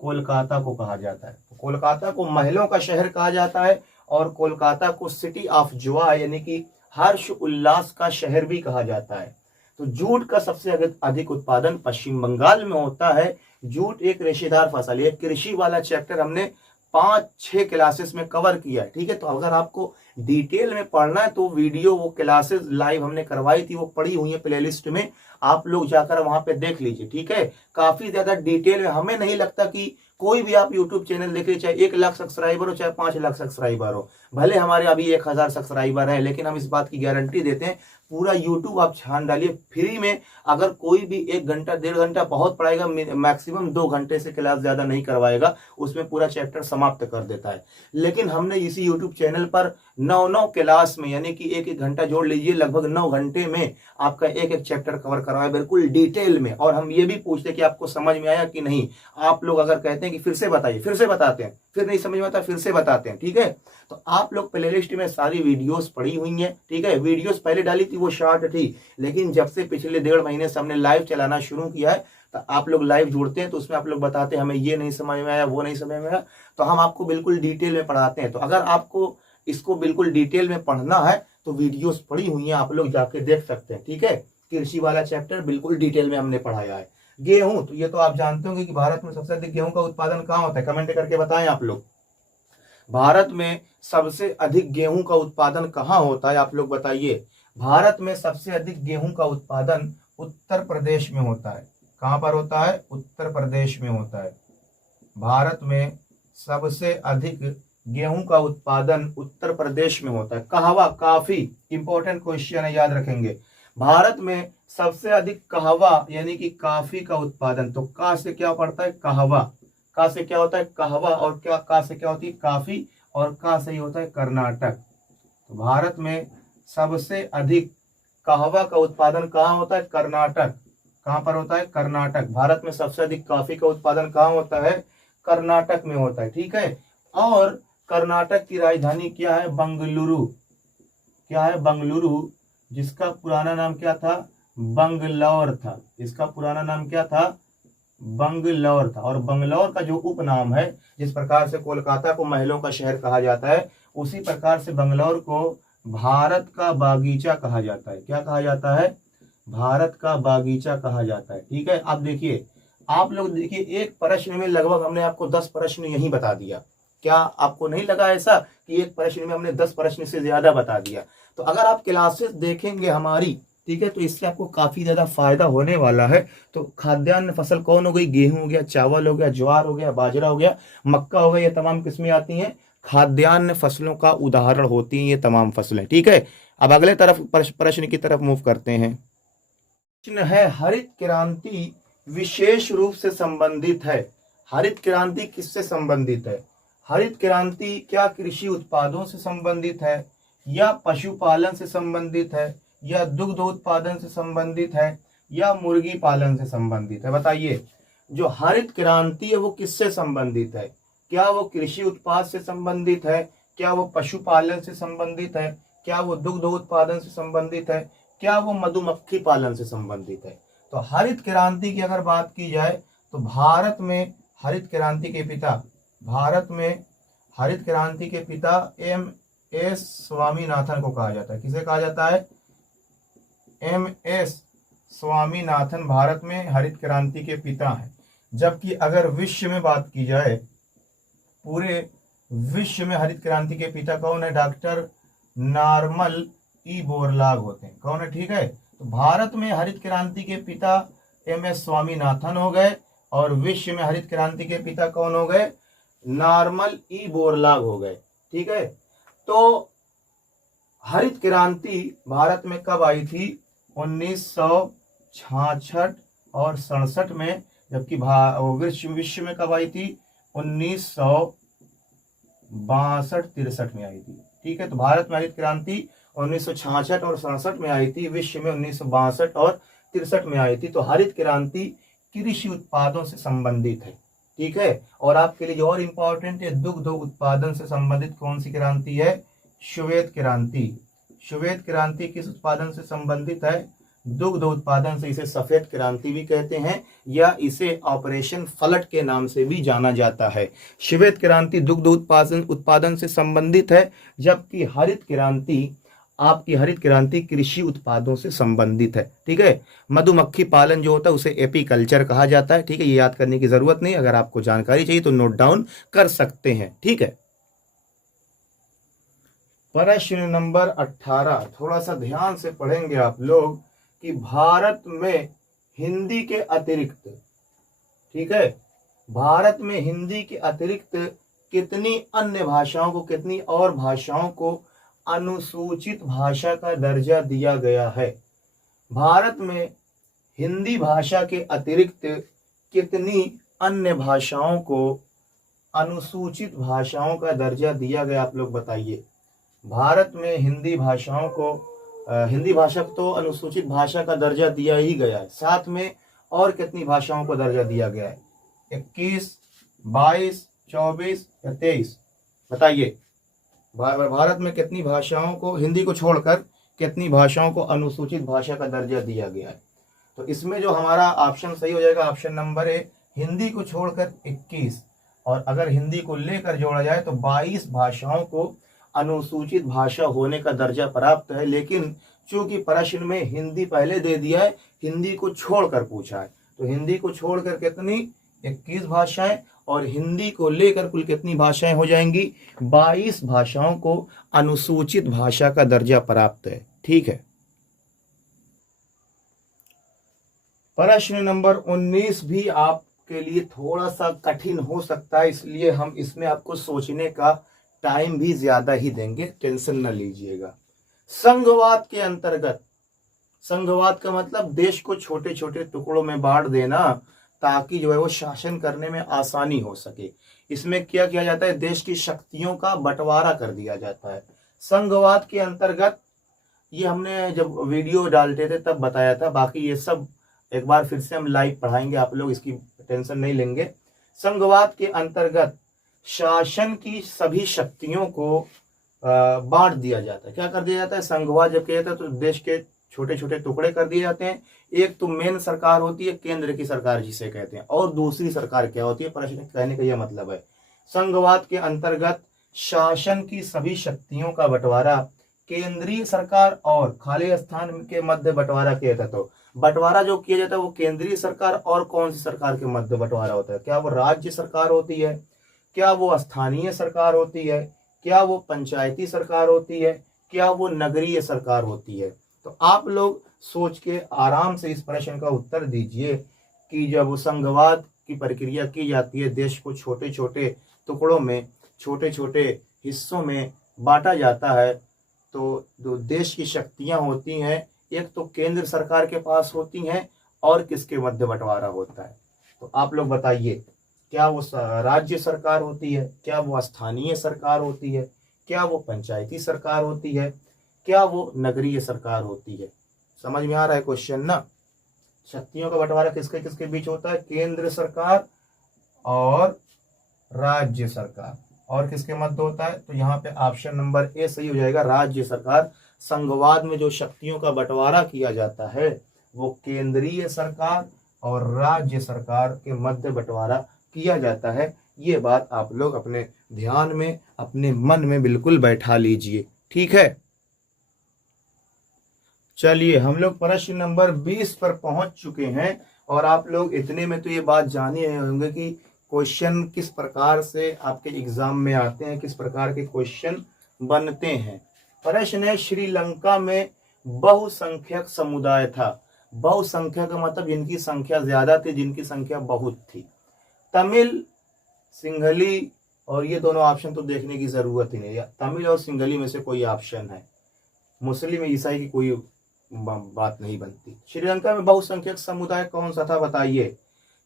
कोलकाता को कहा जाता है। तो कोलकाता को महलों का शहर कहा जाता है और कोलकाता को सिटी ऑफ जॉय यानी कि हर्ष उल्लास का शहर भी कहा जाता है। तो जूट का सबसे अधिक उत्पादन पश्चिम बंगाल में होता है। जूट एक रेशेदार फसल है। कृषि वाला चैप्टर हमने 5-6 क्लासेस में कवर किया है। ठीक है। तो अगर आपको डिटेल में पढ़ना है तो वीडियो, वो क्लासेस लाइव हमने करवाई थी, वो पड़ी हुई है प्लेलिस्ट में, आप लोग जाकर वहां पे देख लीजिए। ठीक है। काफी ज्यादा डिटेल में, हमें नहीं लगता कि कोई भी आप यूट्यूब चैनल देखिए, चाहे 1 लाख सब्सक्राइबर हो चाहे 5 लाख सब्सक्राइबर हो, भले हमारे अभी 1000 सब्सक्राइबर है, लेकिन हम इस बात की गारंटी देते हैं पूरा यूट्यूब आप छान डालिए फ्री में। अगर कोई भी 1 घंटा 1.5 घंटा बहुत पढ़ाएगा, मैक्सिमम 2 घंटे से क्लास ज्यादा नहीं करवाएगा, उसमें पूरा चैप्टर समाप्त कर देता है। लेकिन हमने इसी यूट्यूब चैनल पर 9 क्लास में, यानी कि 1 घंटा जोड़ लीजिए, लगभग 9 घंटे में आपका एक चैप्टर कवर करवाया बिल्कुल डिटेल में। और हम ये भी पूछते हैं कि आपको समझ में आया कि नहीं। आप लोग अगर कहते हैं कि फिर से बताइए, फिर से बताते हैं, फिर नहीं समझ में आता फिर से बताते हैं। ठीक है। तो आप लोग प्लेलिस्ट में सारी वीडियोस पड़ी हुई हैं। ठीक है। वीडियोस पहले डाली थी वो शॉर्ट थी, लेकिन जब से पिछले 1.5 महीने से हमने लाइव चलाना शुरू किया है तो आप लोग लाइव जुड़ते हैं, तो उसमें आप लोग बताते हैं हमें ये नहीं समझ में आया, वो नहीं समझ में आया, तो हम आपको बिल्कुल डिटेल में पढ़ाते हैं। तो अगर आपको इसको बिल्कुल डिटेल में पढ़ना है तो वीडियोस पड़ी हुई हैं, आप लोग जाके देख सकते हैं। ठीक है। कृषि वाला चैप्टर बिल्कुल डिटेल में हमने पढ़ाया है। गेहूं, तो ये तो आप जानते होंगे कि भारत में सबसे अधिक गेहूं का उत्पादन कहाँ होता है? कमेंट करके बताएं आप लोग। भारत में सबसे अधिक गेहूं का उत्पादन कहाँ होता है? आप लोग बताइए। भारत में सबसे अधिक गेहूं का उत्पादन उत्तर प्रदेश में होता है। कहां पर होता है? उत्तर प्रदेश में होता है। भारत में सबसे अधिक गेहूं का उत्पादन उत्तर प्रदेश में होता है। कहवा, काफी इंपॉर्टेंट क्वेश्चन है, याद रखेंगे। भारत में सबसे अधिक कहवा यानी कि काफी का उत्पादन, तो का से क्या पड़ता है? कहवा। का से क्या होता है? कहवा। और क्या का से क्या होती है? काफी। और का से ही होता है कर्नाटक। तो भारत में सबसे अधिक कहवा का उत्पादन कहाँ होता है? कर्नाटक। कहाँ पर होता है? कर्नाटक। भारत में सबसे अधिक कॉफी का उत्पादन कहाँ होता है? कर्नाटक में होता है। ठीक है। और कर्नाटक की राजधानी क्या है? बंगलुरु। क्या है? बंगलुरु, जिसका पुराना नाम क्या था? बंगलौर था। इसका पुराना नाम क्या था? बंगलौर था। और बंगलौर का जो उपनाम है, जिस प्रकार से कोलकाता को महलों का शहर कहा जाता है, उसी प्रकार से बंगलौर को भारत का बागीचा कहा जाता है। क्या कहा जाता है? भारत का बागीचा कहा जाता है। ठीक है, अब देखिए, आप लोग देखिए, एक प्रश्न में लगभग हमने आपको 10 प्रश्न यही बता दिया। क्या आपको नहीं लगा ऐसा कि एक प्रश्न में हमने 10 प्रश्न से ज्यादा बता दिया? तो अगर आप क्लासेस देखेंगे हमारी, ठीक है, तो इससे आपको काफी ज्यादा फायदा होने वाला है। तो खाद्यान्न फसल कौन हो गई? गेहूं हो गया, चावल हो गया, ज्वार हो गया, बाजरा हो गया, मक्का हो गया, ये तमाम किस्में आती हैं, खाद्यान्न फसलों का उदाहरण होती हैं ये तमाम फसलें। ठीक है, अब अगले तरफ प्रश्न की तरफ मूव करते हैं। प्रश्न है, हरित क्रांति विशेष रूप से संबंधित है। हरित क्रांति किससे संबंधित है? हरित क्रांति क्या कृषि उत्पादों से संबंधित है, या पशुपालन से संबंधित है, या दुग्ध उत्पादन से संबंधित है, या मुर्गी पालन से संबंधित है? बताइए, जो हरित क्रांति है वो किससे संबंधित है? क्या वो कृषि उत्पाद से संबंधित है, क्या वो पशुपालन से संबंधित है, क्या वो दुग्ध उत्पादन से संबंधित है, क्या वो मधुमक्खी पालन से संबंधित है? तो हरित क्रांति की अगर बात की जाए तो भारत में हरित क्रांति के पिता, भारत में हरित क्रांति के पिता MS स्वामीनाथन को कहा जाता है। किसे कहा जाता है? MS स्वामीनाथन भारत में हरित क्रांति के पिता हैं। जबकि अगर विश्व में बात की जाए, पूरे विश्व में हरित क्रांति के पिता कौन है? डॉक्टर नॉर्मन ई बोरलॉग होते हैं। कौन है? ठीक है, तो भारत में हरित क्रांति के पिता MS स्वामीनाथन हो गए, और विश्व में हरित क्रांति के पिता कौन हो गए? नॉर्मन ई बोरलॉग हो गए। ठीक है, तो हरित क्रांति भारत में कब आई थी? 1966 और 67 में। जबकि विश्व में कब आई थी? 1962-63 में आई थी। ठीक है, तो भारत में हरित क्रांति 1966 और 67 में आई थी, विश्व में 1962 और 63 में आई थी। तो हरित क्रांति कृषि उत्पादों से संबंधित है। ठीक है, और आपके लिए जो और इम्पोर्टेंट है, दुग्ध उत्पादन से संबंधित कौन सी क्रांति है? श्वेत क्रांति। श्वेत क्रांति किस उत्पादन से संबंधित है? दुग्ध उत्पादन से। इसे सफेद क्रांति भी कहते हैं, या इसे ऑपरेशन फ्लड के नाम से भी जाना जाता है। श्वेत क्रांति दुग्ध उत्पादन से संबंधित है, जबकि हरित क्रांति कृषि उत्पादों से संबंधित है। ठीक है, मधुमक्खी पालन जो होता है उसे एपीकल्चर कहा जाता है। ठीक है, ये याद करने की जरूरत नहीं, अगर आपको जानकारी चाहिए तो नोट डाउन कर सकते हैं। ठीक है, प्रश्न नंबर 18, थोड़ा सा ध्यान से पढ़ेंगे आप लोग कि भारत में हिंदी के अतिरिक्त, ठीक है, भारत में हिंदी के अतिरिक्त कितनी अन्य भाषाओं को, कितनी और भाषाओं को अनुसूचित भाषा का दर्जा दिया गया है? भारत में हिंदी भाषा के अतिरिक्त कितनी अन्य भाषाओं को अनुसूचित भाषाओं का दर्जा दिया गया? आप लोग बताइए। भारत में हिंदी भाषा को तो अनुसूचित भाषा का दर्जा दिया ही गया है, साथ में और कितनी भाषाओं को दर्जा दिया गया है? 21, 22, 24 या 23? बताइए, भारत में कितनी भाषाओं को, हिंदी को छोड़कर कितनी भाषाओं को अनुसूचित भाषा का दर्जा दिया गया है? तो इसमें जो हमारा ऑप्शन सही हो जाएगा, ऑप्शन नंबर ए, हिंदी को छोड़कर 21, और अगर हिंदी को लेकर जोड़ा जाए तो 22 भाषाओं को अनुसूचित भाषा होने का दर्जा प्राप्त है। लेकिन चूंकि प्रश्न में हिंदी पहले दे दिया है, हिंदी को छोड़कर पूछा है, तो हिंदी को छोड़कर कितनी? 21 भाषाएं, और हिंदी को लेकर कुल कितनी भाषाएं हो जाएंगी? 22 भाषाओं को अनुसूचित भाषा का दर्जा प्राप्त है। ठीक है, प्रश्न नंबर 19 भी आपके लिए थोड़ा सा कठिन हो सकता है, इसलिए हम इसमें आपको सोचने का टाइम भी ज्यादा ही देंगे, टेंशन न लीजिएगा। संघवाद के अंतर्गत, संघवाद का मतलब देश को छोटे छोटे टुकड़ों में बांट देना ताकि जो है वो शासन करने में आसानी हो सके। इसमें क्या किया जाता है? देश की शक्तियों का बंटवारा कर दिया जाता है। संघवाद के अंतर्गत, ये हमने जब वीडियो डालते थे तब बताया था, बाकी ये सब एक बार फिर से हम लाइव पढ़ाएंगे, आप लोग इसकी टेंशन नहीं लेंगे। संघवाद के अंतर्गत शासन की सभी शक्तियों को बांट दिया जाता है। क्या कर दिया जाता है? संघवाद जब किया जाता है तो देश के छोटे छोटे टुकड़े कर दिए जाते हैं। एक तो मेन सरकार होती है, केंद्र की सरकार जिसे कहते हैं, और दूसरी सरकार क्या होती है? प्रश्न कहने का यह मतलब है, संघवाद के अंतर्गत शासन की सभी शक्तियों का बंटवारा केंद्रीय सरकार और खाली स्थान के मध्य बंटवारा किया जाता है। तो बंटवारा जो किया जाता है वो केंद्रीय सरकार और कौन सी सरकार के मध्य बंटवारा होता है? क्या वो राज्य सरकार होती है? क्या वो स्थानीय सरकार होती है? क्या वो पंचायती सरकार होती है? क्या वो नगरीय सरकार होती है? तो आप लोग सोच के आराम से इस प्रश्न का उत्तर दीजिए कि जब संघवाद की प्रक्रिया की जाती है, देश को छोटे छोटे टुकड़ों में, छोटे छोटे हिस्सों में बांटा जाता है, तो जो देश की शक्तियां होती हैं, एक तो केंद्र सरकार के पास होती हैं और किसके मध्य बंटवारा होता है? तो आप लोग बताइए, क्या वो राज्य सरकार होती है? क्या वो स्थानीय सरकार होती है? क्या वो पंचायती सरकार होती है? क्या वो नगरीय सरकार होती है? समझ में आ रहा है क्वेश्चन ना? शक्तियों का बंटवारा किसके किसके बीच होता है? केंद्र सरकार और राज्य सरकार। और किसके मध्य होता है? तो यहाँ पे ऑप्शन नंबर ए सही हो जाएगा, राज्य सरकार। संघवाद में जो शक्तियों का बंटवारा किया जाता है वो केंद्रीय सरकार और राज्य सरकार के मध्य बंटवारा किया जाता है। ये बात आप लोग अपने ध्यान में, अपने मन में बिल्कुल बैठा लीजिए, ठीक है। चलिए हम लोग प्रश्न नंबर 20 पर पहुंच चुके हैं, और आप लोग इतने में तो ये बात जान ही होंगे कि क्वेश्चन किस प्रकार से आपके एग्जाम में आते हैं, किस प्रकार के क्वेश्चन बनते हैं। प्रश्न है, श्रीलंका में बहुसंख्यक समुदाय था। बहुसंख्यक का मतलब जिनकी संख्या ज्यादा थी, जिनकी संख्या बहुत थी। तमिल, सिंघली, और ये दोनों ऑप्शन तो देखने की जरूरत ही नहीं है। तमिल और सिंघली में से कोई ऑप्शन है, मुस्लिम ईसाई की कोई बात नहीं बनती। श्रीलंका में बहुसंख्यक समुदाय कौन सा था बताइए।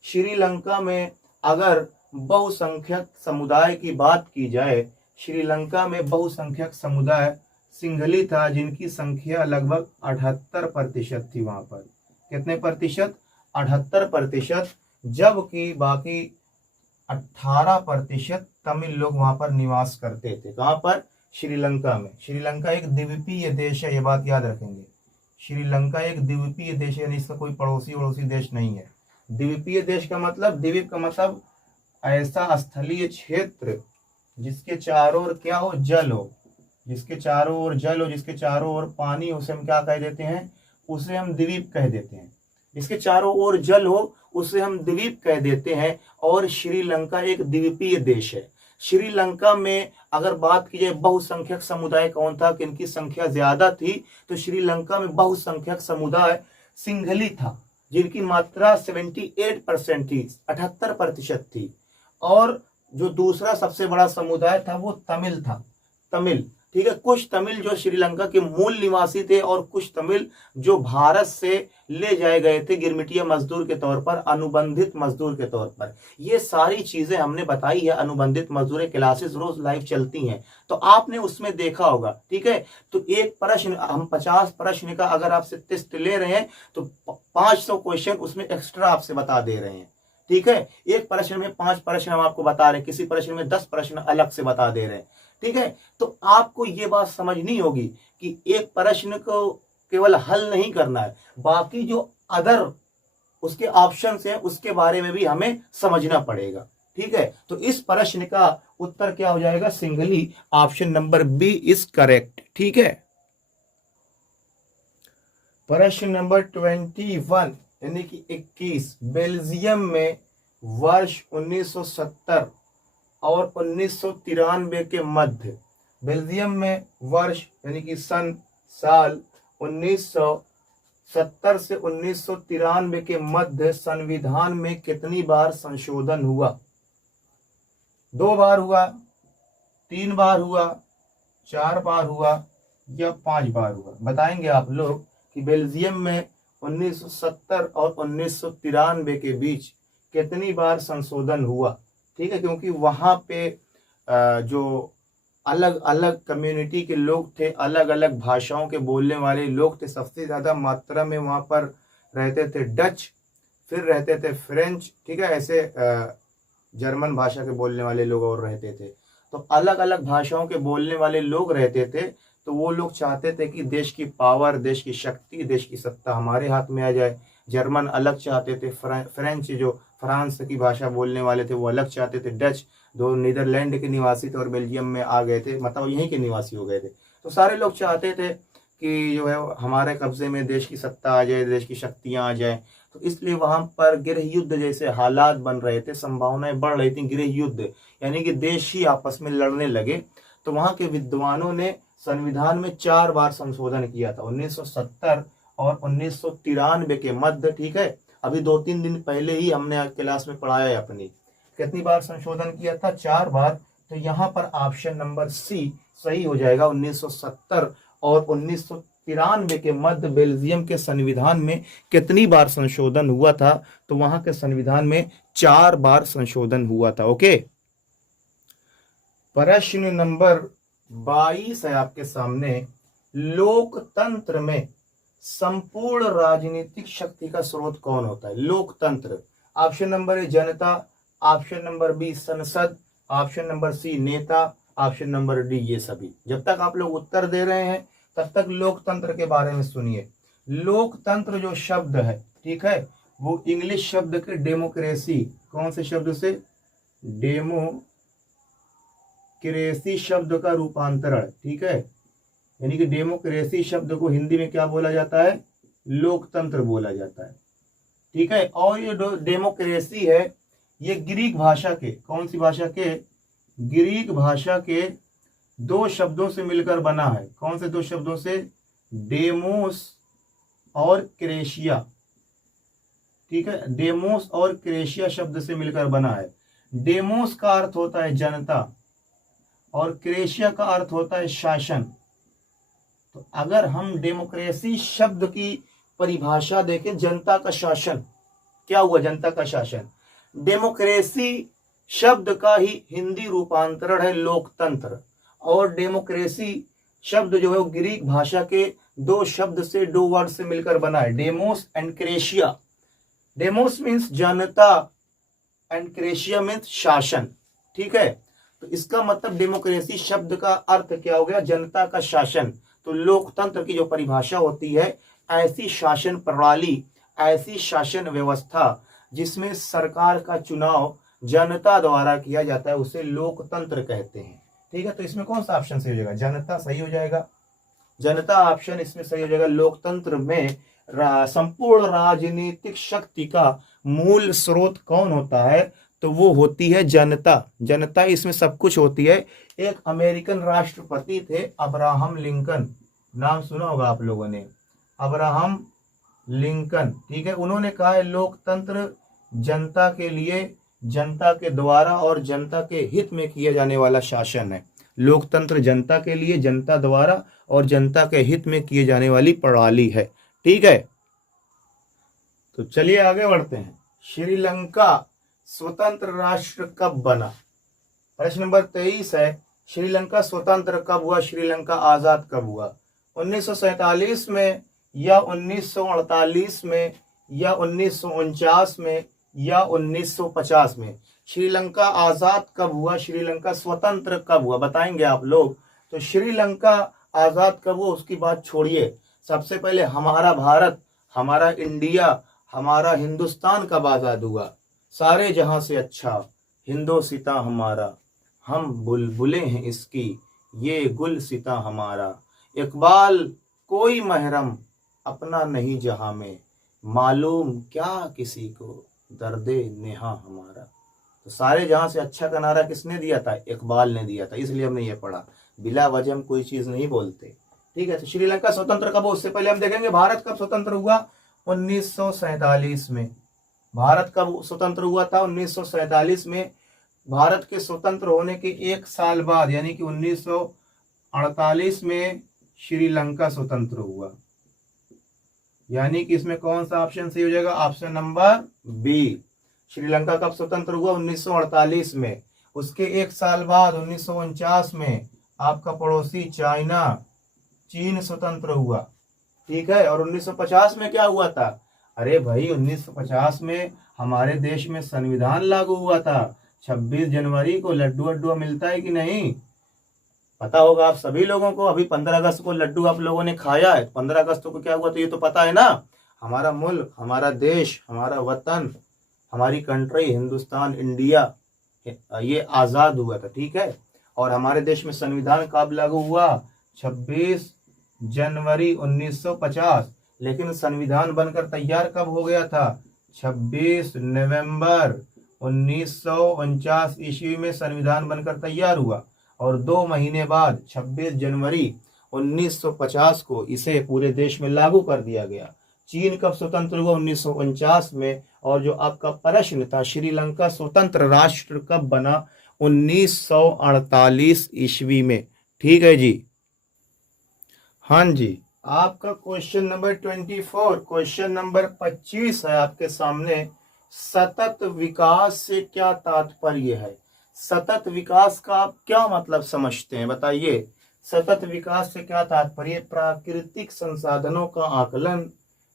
श्रीलंका में अगर बहुसंख्यक समुदाय की बात की जाए, श्रीलंका में बहुसंख्यक समुदाय सिंघली था, जिनकी संख्या लगभग 78% थी। वहां पर कितने प्रतिशत? 78%, जबकि बाकी 18% तमिल लोग वहां पर निवास करते थे। कहां पर? श्रीलंका में। श्रीलंका एक द्वीपीय देश है, ये बात याद रखेंगे। श्रीलंका एक द्वीपीय देश है, इसका कोई पड़ोसी देश नहीं है। द्वीपीय देश का मतलब, द्वीप का मतलब ऐसा स्थलीय क्षेत्र जिसके चारों ओर क्या हो? जल हो। जिसके चारों ओर जल हो, जिसके चारों ओर पानी, उसे हम क्या कह देते हैं? उसे हम द्वीप कह देते हैं। जिसके चारों ओर जल हो उसे हम द्वीप कह देते हैं। और श्रीलंका एक द्वीपीय देश है। श्रीलंका में अगर बात की जाए बहुसंख्यक समुदाय कौन था, किनकी संख्या ज्यादा थी, तो श्रीलंका में बहुसंख्यक समुदाय सिंघली था, जिनकी मात्रा 78% थी, 78% थी। और जो दूसरा सबसे बड़ा समुदाय था वो तमिल था। तमिल, ठीक है। कुछ तमिल जो श्रीलंका के मूल निवासी थे, और कुछ तमिल जो भारत से ले जाए गए थे गिरमिटिया मजदूर के तौर पर, अनुबंधित मजदूर के तौर पर। ये सारी चीजें हमने बताई है। अनुबंधित मजदूर क्लासेस रोज लाइव चलती हैं, तो आपने उसमें देखा होगा, ठीक है। तो एक प्रश्न, हम 50 प्रश्न का अगर आपसे टेस्ट ले रहे हैं तो 500 क्वेश्चन उसमें एक्स्ट्रा आपसे बता दे रहे हैं, ठीक है। एक प्रश्न में 5 प्रश्न हम आपको बता रहे हैं, किसी प्रश्न में 10 प्रश्न अलग से बता दे रहे हैं, ठीक है। तो आपको ये बात समझनी होगी कि एक प्रश्न को केवल हल नहीं करना है, बाकी जो अदर उसके ऑप्शंस हैं उसके बारे में भी हमें समझना पड़ेगा, ठीक है। तो इस प्रश्न का उत्तर क्या हो जाएगा? Sinhali. Option number B is correct, ठीक है। प्रश्न नंबर 21 यानी कि 21, बेल्जियम में वर्ष 1970 और 1993 के मध्य, बेल्जियम में वर्ष यानी कि साल 1970 से 1993 के मध्य संविधान में कितनी बार संशोधन हुआ? 2 बार हुआ, 3 बार हुआ, 4 बार हुआ या 5 बार हुआ? बताएंगे आप लोग कि बेल्जियम में 1970 और 1993 के बीच कितनी बार संशोधन हुआ, ठीक है। क्योंकि वहां पे जो अलग अलग कम्युनिटी के लोग थे, अलग अलग भाषाओं के बोलने वाले लोग थे। सबसे ज्यादा मात्रा में वहां पर रहते थे डच, फिर रहते थे फ्रेंच, ठीक है। ऐसे जर्मन भाषा के बोलने वाले लोग और रहते थे। तो अलग अलग भाषाओं के बोलने वाले लोग रहते थे। तो वो लोग चाहते थे कि देश की पावर, देश की शक्ति, देश की सत्ता हमारे हाथ में आ जाए। जर्मन अलग चाहते थे, फ्रेंच जो फ्रांस की भाषा बोलने वाले थे वो अलग चाहते थे, डच दो नीदरलैंड के निवासी थे और बेल्जियम में आ गए थे, मतलब यहीं के निवासी हो गए थे। तो सारे लोग चाहते थे कि जो है हमारे कब्जे में देश की सत्ता आ जाए, देश की शक्तियां आ जाए। तो इसलिए वहां पर गृह युद्ध जैसे हालात बन रहे थे, संभावनाएं बढ़ रही थी गृह युद्ध, यानी कि देश ही आपस में लड़ने लगे। तो वहां के विद्वानों ने संविधान में 4 बार संशोधन किया था, 1970 और 1993 के मध्य। ठीक है, अभी 2-3 दिन पहले ही हमने क्लास में पढ़ाया है अपनी। कितनी बार संशोधन किया था? 4 बार। तो यहाँ पर ऑप्शन नंबर सी सही हो जाएगा। 1970 और 1993 के मध्य बेल्जियम के संविधान में कितनी बार संशोधन हुआ था? तो वहां के संविधान में 4 बार संशोधन हुआ था। ओके, प्रश्न नंबर 22 है आपके सामने। लोकतंत्र में संपूर्ण राजनीतिक शक्ति का स्रोत कौन होता है? लोकतंत्र, ऑप्शन नंबर ए जनता, ऑप्शन नंबर बी संसद, ऑप्शन नंबर सी नेता, ऑप्शन नंबर डी ये सभी। जब तक आप लोग उत्तर दे रहे हैं तब तक लोकतंत्र के बारे में सुनिए। लोकतंत्र जो शब्द है, ठीक है, वो इंग्लिश शब्द के डेमोक्रेसी, कौन से शब्द से? डेमोक्रेसी शब्द का रूपांतरण। ठीक है, यानी कि डेमोक्रेसी शब्द को हिंदी में क्या बोला जाता है? लोकतंत्र बोला जाता है। ठीक है, और ये डेमोक्रेसी है, ये ग्रीक भाषा के, कौन सी भाषा के? ग्रीक भाषा के 2 शब्दों से मिलकर बना है। कौन से 2 शब्दों से? डेमोस और क्रेशिया। ठीक है, डेमोस और क्रेशिया शब्द से मिलकर बना है। डेमोस का अर्थ होता है जनता और क्रेशिया का अर्थ होता है शासन। तो अगर हम डेमोक्रेसी शब्द की परिभाषा देखें, जनता का शासन, क्या हुआ? जनता का शासन। डेमोक्रेसी शब्द का ही हिंदी रूपांतरण है लोकतंत्र। और डेमोक्रेसी शब्द जो है वो ग्रीक भाषा के 2 शब्द से, 2 वर्ड से मिलकर बना है, demos and क्रेशिया। Demos means Janata and क्रेशिया means शासन। ठीक है, तो इसका मतलब डेमोक्रेसी शब्द का अर्थ क्या हो गया? जनता का शासन। तो लोकतंत्र की जो परिभाषा होती है, ऐसी शासन प्रणाली, ऐसी शासन व्यवस्था जिसमें सरकार का चुनाव जनता द्वारा किया जाता है, उसे लोकतंत्र कहते हैं। ठीक है, तो इसमें कौन सा ऑप्शन सही हो जाएगा? जनता सही हो जाएगा। जनता ऑप्शन इसमें सही हो जाएगा। लोकतंत्र में संपूर्ण राजनीतिक शक्ति का मूल स्रोत कौन होता है? तो वो होती है जनता। जनता इसमें सब कुछ होती है। एक अमेरिकन राष्ट्रपति थे, अब्राहम लिंकन, नाम सुना होगा आप लोगों ने, अब्राहम लिंकन। ठीक है, उन्होंने कहा है लोकतंत्र जनता के लिए, जनता के द्वारा और जनता के हित में किया जाने वाला शासन है। लोकतंत्र जनता के लिए, जनता द्वारा और जनता के हित में किए जाने वाली प्रणाली है। ठीक है, तो चलिए आगे बढ़ते हैं। श्रीलंका स्वतंत्र राष्ट्र कब बना? प्रश्न नंबर 23 है, श्रीलंका स्वतंत्र कब हुआ? श्रीलंका आजाद कब हुआ? 1947 में या 1948 में या 1949 में या 1950 में? श्रीलंका आजाद कब हुआ? श्रीलंका स्वतंत्र कब हुआ? बताएंगे आप लोग। तो श्रीलंका आजाद कब हुआ उसकी बात छोड़िए, सबसे पहले हमारा भारत, हमारा इंडिया, हमारा हिंदुस्तान कब आजाद हुआ? सारे जहां से अच्छा हिंदोसिता हमारा, हम बुलबुलें हैं इसकी, ये गुल सिता हमारा, इकबाल कोई महरम अपना नहीं जहां में, मालूम क्या किसी को दर्दे नेहा हमारा। तो सारे जहां से अच्छा का नारा किसने दिया था? इकबाल ने दिया था। इसलिए हमने ये पढ़ा, बिला वजह हम कोई चीज नहीं बोलते। ठीक है, तो श्रीलंका स्वतंत्र कब हुआ उससे पहले हम देखेंगे भारत कब स्वतंत्र हुआ। 1947 में। भारत कब स्वतंत्र हुआ था? 1947 में। भारत के स्वतंत्र होने के 1 साल बाद यानी कि 1948 में श्रीलंका स्वतंत्र हुआ। यानी कि इसमें कौन सा ऑप्शन सही हो जाएगा? Option number B. श्रीलंका कब स्वतंत्र हुआ? 1948 में। उसके 1 साल बाद 1949 में आपका पड़ोसी चाइना, चीन स्वतंत्र हुआ। ठीक है, और 1950 में क्या हुआ था? अरे भाई 1950 में हमारे देश में संविधान लागू हुआ था। 26 जनवरी को लड्डू वड्डू मिलता है कि नहीं? पता होगा आप सभी लोगों को। अभी 15 अगस्त को लड्डू आप लोगों ने खाया है, 15 अगस्त को क्या हुआ तो ये तो पता है ना। हमारा मुल्क, हमारा देश, हमारा वतन, हमारी कंट्री हिंदुस्तान इंडिया ये आज़ाद हुआ था, ठीक है। और हमारे देश में संविधान कब लागू हुआ? 26 जनवरी 1950। लेकिन संविधान बनकर तैयार कब हो गया था? 26 नवंबर 1949 ईस्वी में संविधान बनकर तैयार हुआ। और 2 महीने बाद 26 जनवरी 1950 को इसे पूरे देश में लागू कर दिया गया। चीन कब स्वतंत्र हुआ? 1949 में। और जो आपका प्रश्न था, श्रीलंका स्वतंत्र राष्ट्र कब बना? 1948 ईस्वी में, ठीक है जी। हाँ जी, आपका क्वेश्चन नंबर 24, क्वेश्चन नंबर 25 है आपके सामने। सतत विकास से क्या तात्पर्य है? सतत विकास का आप क्या मतलब समझते हैं, बताइए। सतत विकास से क्या तात्पर्य? प्राकृतिक संसाधनों का आकलन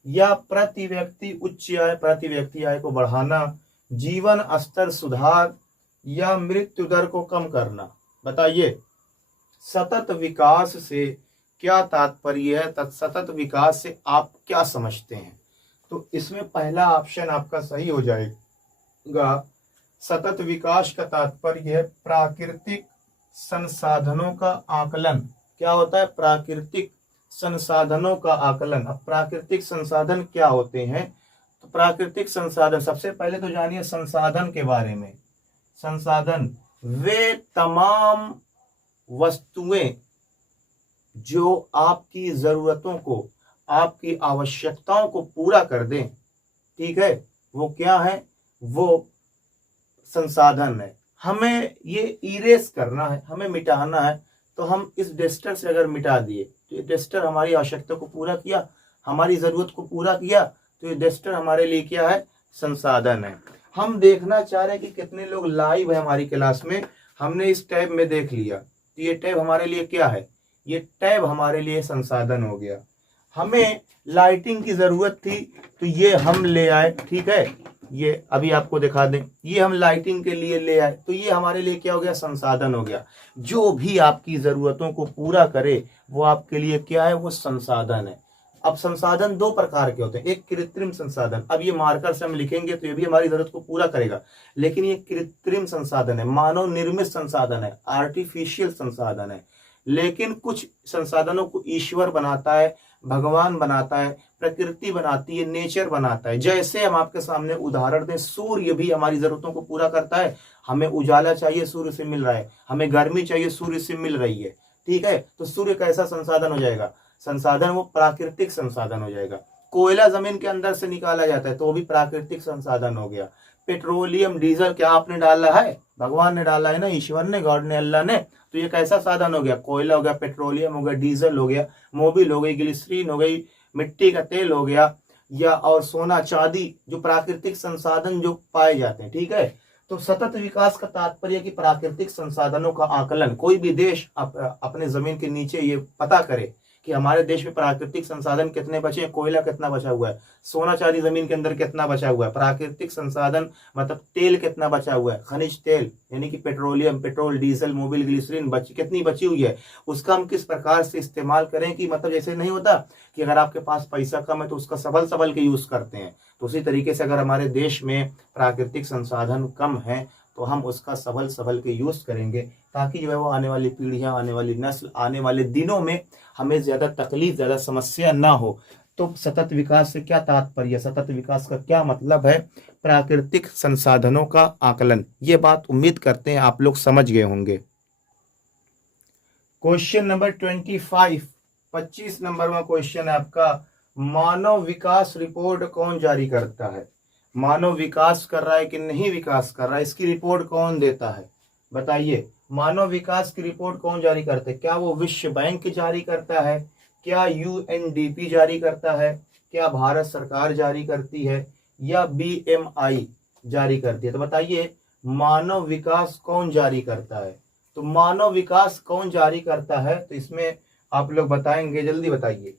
या प्रति व्यक्ति आय को बढ़ाना, जीवन स्तर सुधार या मृत्यु दर को कम करना, बताइए। सतत विकास से क्या तात्पर्य है? सतत विकास से आप क्या समझते हैं? तो इसमें पहला ऑप्शन आपका सही हो जाएगा। सतत विकास का तात्पर्य है प्राकृतिक संसाधनों का आकलन। क्या होता है? प्राकृतिक संसाधनों का आकलन। अब प्राकृतिक संसाधन क्या होते हैं? तो प्राकृतिक संसाधन, सबसे पहले तो जानिए संसाधन के बारे में। संसाधन वे तमाम वस्तुएं जो आपकी जरूरतों को, आपकी आवश्यकताओं को पूरा कर दें, ठीक है, वो क्या है? वो संसाधन है। हमें ये इरेज करना है, हमें मिटाना है, तो हम इस डस्टर से अगर मिटा दिए तो ये डस्टर हमारी आवश्यकता को पूरा किया, हमारी जरूरत को पूरा किया, तो ये डस्टर हमारे लिए क्या है? संसाधन है। हम देखना चाह रहे हैं कि कितने लोग लाइव है हमारी क्लास में। हमने इस टैब में देख लिया, तो ये टैब हमारे लिए क्या है? ये टैब हमारे लिए संसाधन हो गया। हमें लाइटिंग की जरूरत थी, तो ये हम ले आए, ठीक है। ये अभी आपको दिखा दें, ये हम लाइटिंग के लिए ले आए, तो ये हमारे लिए क्या हो गया? संसाधन हो गया। जो भी आपकी जरूरतों को पूरा करे वो आपके लिए क्या है? वो संसाधन है। अब संसाधन 2 प्रकार के होते हैं। एक कृत्रिम संसाधन, अब ये मार्कर से हम लिखेंगे तो ये भी हमारी जरूरत को पूरा करेगा, लेकिन ये कृत्रिम संसाधन है, मानव निर्मित संसाधन है, आर्टिफिशियल संसाधन है। लेकिन कुछ संसाधनों को ईश्वर बनाता है, भगवान बनाता है, प्रकृति बनाती है, नेचर बनाता है। जैसे हम आपके सामने उदाहरण दें, सूर्य भी हमारी जरूरतों को पूरा करता है। हमें उजाला चाहिए, सूर्य से मिल रहा है। हमें गर्मी चाहिए, सूर्य से मिल रही है, ठीक है। तो सूर्य कैसा संसाधन हो जाएगा? संसाधन, वो प्राकृतिक संसाधन हो जाएगा। कोयला जमीन के अंदर से निकाला जाता है, तो वो भी प्राकृतिक संसाधन हो गया। पेट्रोलियम, डीजल क्या आपने डाला है? भगवान ने डाला है ना, ईश्वर ने, गॉड ने, अल्लाह ने। तो ये कैसा साधन हो गया? कोयला हो गया, पेट्रोलियम हो गया, डीजल हो गया, मोबिल हो गई, ग्लिसरीन हो गई, मिट्टी का तेल हो गया, या और सोना चांदी, जो प्राकृतिक संसाधन जो पाए जाते हैं, ठीक है। तो सतत विकास का तात्पर्य कि प्राकृतिक संसाधनों का आकलन। कोई भी देश अपने जमीन के नीचे ये पता करे कि हमारे देश में प्राकृतिक संसाधन कितने बचे हैं, कोयला कितना बचा हुआ है, सोना चांदी जमीन के अंदर कितना बचा हुआ है, प्राकृतिक संसाधन मतलब तेल कितना बचा हुआ है, खनिज तेल यानी कि petroleum, petrol, diesel, Mobil, glycerine कितनी बची हुई है, उसका हम किस प्रकार से इस्तेमाल करें। कि मतलब जैसे नहीं होता कि अगर आपके पास पैसा कम है तो उसका सबल के यूज करते हैं, तो उसी तरीके से अगर हमारे देश में प्राकृतिक संसाधन कम है तो हम उसका सबल के यूज करेंगे, ताकि जो है वो आने वाली पीढ़ियां, आने वाली नस्ल, आने वाले दिनों में हमें ज्यादा तकलीफ, ज्यादा समस्या ना हो। तो सतत विकास से क्या तात्पर्य? सतत विकास का क्या मतलब है? प्राकृतिक संसाधनों का आकलन। ये बात उम्मीद करते हैं आप लोग समझ गए होंगे। क्वेश्चन नंबर 25 नंबर में क्वेश्चन है आपका, मानव विकास रिपोर्ट कौन जारी करता है? मानव विकास कर रहा है कि नहीं विकास कर रहा है, इसकी रिपोर्ट कौन देता है, बताइए। मानव विकास की रिपोर्ट कौन जारी करता है? क्या वो विश्व बैंक जारी करता है? क्या यूएनडीपी जारी करता है? क्या भारत सरकार जारी करती है? या बीएमआई जारी करती है? तो बताइए, मानव विकास कौन जारी करता है? तो मानव विकास कौन जारी करता है? तो इसमें आप लोग बताएंगे, जल्दी बताइए।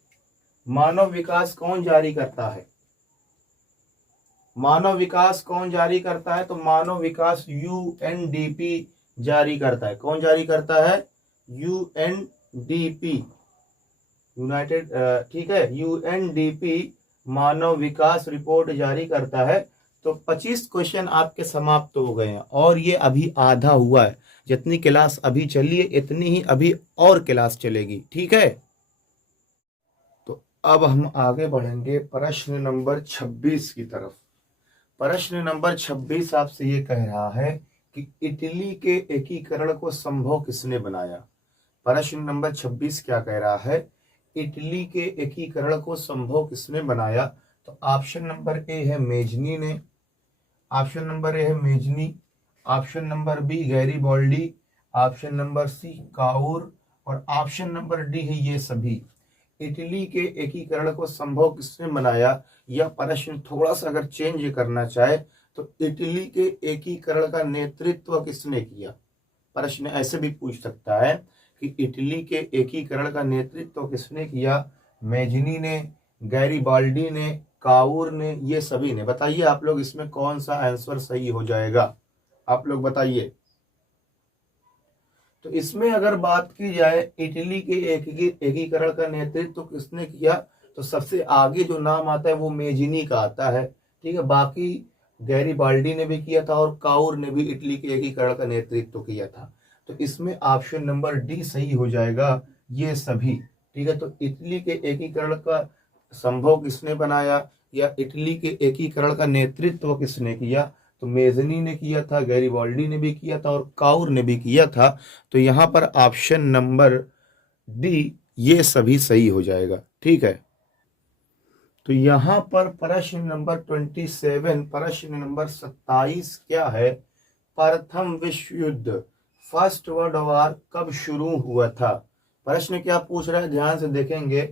मानव विकास कौन जारी करता है? मानव विकास कौन जारी करता है? तो मानव विकास यूएनडीपी जारी करता है। कौन जारी करता है? यूएनडीपी, यूनाइटेड, ठीक है, यूएनडीपी मानव विकास रिपोर्ट जारी करता है। तो 25 क्वेश्चन आपके समाप्त हो गए हैं और ये अभी आधा हुआ है। जितनी क्लास अभी चली है इतनी ही अभी और क्लास चलेगी, ठीक है। तो अब हम आगे बढ़ेंगे प्रश्न नंबर 26 की तरफ। प्रश्न नंबर 26 आपसे ये कह रहा है कि इटली के एकीकरण को संभव किसने बनाया? प्रश्न नंबर 26 क्या कह रहा है? इटली के एकीकरण को संभव किसने बनाया? तो ऑप्शन नंबर ए है मेजनी ने, ऑप्शन नंबर ए है Mazzini, option number B Garibaldi, option number C Cavour और ऑप्शन नंबर डी है ये सभी। इटली के एकीकरण को संभव किसने बनाया? यह प्रश्न थोड़ा सा अगर चेंज करना चाहे तो इटली के एकीकरण का नेतृत्व किसने किया? प्रश्न ऐसे भी पूछ सकता है कि इटली के एकीकरण का नेतृत्व किसने किया? मेजनी ने, गैरीबाल्डी ने, काउर ने, ये सभी ने। बताइए आप लोग इसमें कौन सा आंसर सही हो जाएगा? आप लोग बताइए। तो इसमें अगर बात की जाए इटली के एकीकरण का नेतृत्व किसने किया, तो सबसे आगे जो नाम आता है वो मेजिनी का आता है, ठीक है। बाकी गैरीबाल्डी ने भी किया था और काउर ने भी इटली के एकीकरण का नेतृत्व किया था। तो इसमें ऑप्शन नंबर डी सही हो जाएगा, ये सभी, ठीक है। तो इटली के एकीकरण का संभव किसने बनाया या इटली के एकीकरण का नेतृत्व किसने किया? तो मेजनी ने किया था, गैरीबाल्डी ने भी किया था और काउर ने भी किया था। तो यहाँ पर ऑप्शन नंबर डी ये सभी सही हो जाएगा, ठीक है। तो यहाँ पर प्रश्न नंबर 27, प्रश्न नंबर 27 क्या है? प्रथम विश्व युद्ध, फर्स्ट वर्ल्ड वॉर कब शुरू हुआ था? प्रश्न क्या पूछ रहा है, ध्यान से देखेंगे।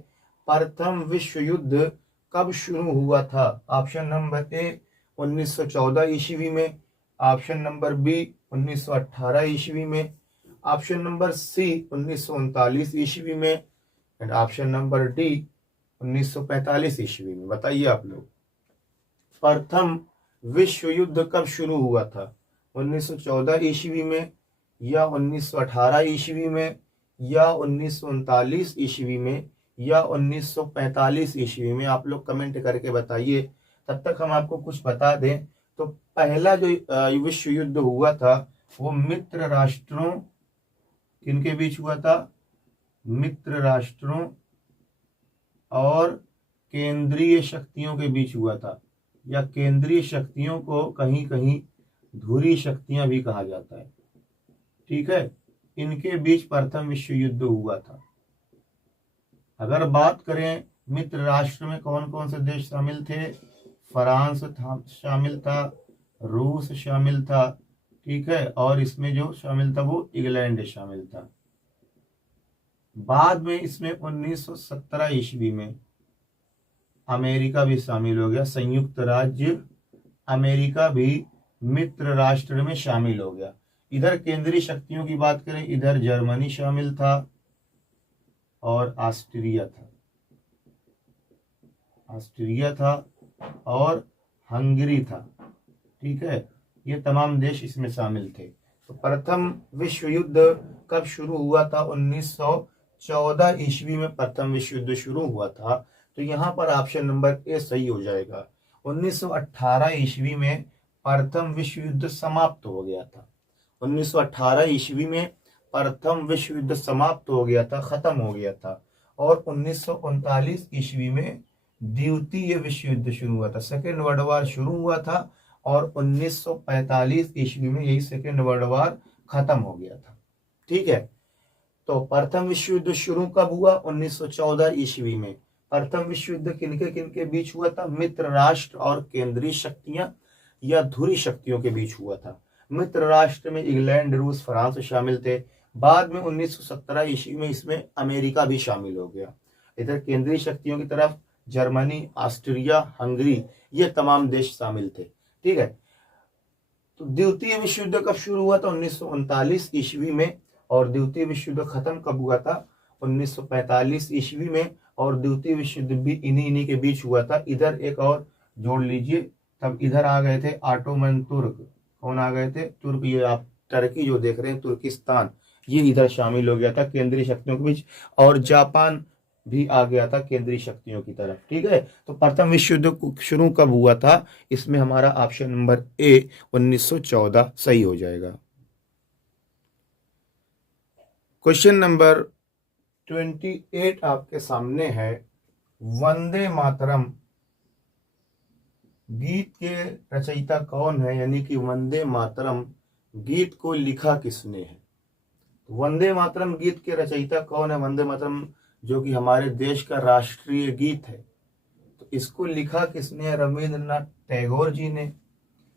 प्रथम विश्व युद्ध कब शुरू हुआ था? ऑप्शन नंबर ए 1914 ईस्वी में, ऑप्शन नंबर बी 1918 ईस्वी में, ऑप्शन नंबर सी 1939 ईस्वी में एंड ऑप्शन नंबर डी 1945 ईस्वी में। बताइए आप लोग, प्रथम विश्व युद्ध कब शुरू हुआ था? 1914 ईस्वी में या 1918 ईस्वी में या 1939 ईस्वी में या 1945 ईस्वी में? आप लोग कमेंट करके बताइए। तब तक हम आपको कुछ बता दें तो पहला जो विश्व युद्ध हुआ था वो मित्र राष्ट्रों, किनके बीच हुआ था? मित्र राष्ट्रों और केंद्रीय शक्तियों के बीच हुआ था, या केंद्रीय शक्तियों को कहीं कहीं धुरी शक्तियां भी कहा जाता है, ठीक है। इनके बीच प्रथम विश्व युद्ध हुआ था। अगर बात करें मित्र राष्ट्र में कौन कौन से देश शामिल थे? फ्रांस शामिल था, रूस शामिल था, ठीक है, और इसमें जो शामिल था वो इंग्लैंड शामिल था। बाद में इसमें 1917 ईस्वी में अमेरिका भी शामिल हो गया, संयुक्त राज्य अमेरिका भी मित्र राष्ट्र में शामिल हो गया। इधर केंद्रीय शक्तियों की बात करें, इधर जर्मनी शामिल था और ऑस्ट्रिया था और हंगरी था, ठीक है। ये तमाम देश इसमें शामिल थे। तो प्रथम विश्व युद्ध कब शुरू हुआ था? 1914 ईस्वी में प्रथम विश्व युद्ध शुरू हुआ था। तो यहाँ पर ऑप्शन नंबर ए सही हो जाएगा। 1918 ईस्वी में प्रथम विश्व युद्ध समाप्त हो गया था। 1918 ईस्वी में प्रथम विश्व युद्ध समाप्त हो गया था, खत्म हो गया था। और 1939 ईस्वी में द्वितीय विश्व युद्ध शुरू हुआ था, सेकेंड वर्ल्ड वॉर शुरू हुआ था और 1945 ईस्वी में यही सेकेंड वर्ल्ड वॉर खत्म हो गया था, ठीक है। तो प्रथम विश्व युद्ध शुरू कब हुआ? 1914 ईस्वी में। प्रथम विश्व युद्ध किनके किनके बीच हुआ था? मित्र राष्ट्र और केंद्रीय शक्तियां या धुरी शक्तियों के बीच हुआ था। मित्र राष्ट्र में इंग्लैंड, रूस, फ्रांस शामिल थे। बाद में 1917 ईस्वी में इसमें अमेरिका भी शामिल हो गया। इधर केंद्रीय शक्तियों की तरफ जर्मनी, ऑस्ट्रिया, हंगरी, ये तमाम देश शामिल थे, ठीक है। तो द्वितीय विश्व युद्ध कब शुरू हुआ था? 1939 ईस्वी में। और द्वितीय विश्व युद्ध खत्म कब हुआ था? 1945 ईस्वी में। और द्वितीय विश्व युद्ध भी इन्हीं के बीच हुआ था। इधर एक और जोड़ लीजिए, तब इधर आ गए थे ऑटोमन तुर्क। कौन आ गए थे? तुर्क। ये आप टर्की जो देख रहे हैं, तुर्किस्तान, ये इधर शामिल हो गया था केंद्रीय शक्तियों के बीच। और जापान भी आ गया था केंद्रीय शक्तियों की तरफ। ठीक है, तो प्रथम विश्व युद्ध शुरू कब हुआ था? इसमें हमारा ऑप्शन नंबर ए 1914 सही हो जाएगा। क्वेश्चन नंबर 28 आपके सामने है। वंदे मातरम गीत के रचयिता कौन है, यानी कि वंदे मातरम गीत को लिखा किसने है? वंदे मातरम गीत के रचयिता कौन है? वंदे मातरम जो कि हमारे देश का राष्ट्रीय गीत है, तो इसको लिखा किसने है? रविंद्रनाथ टैगोर जी ने,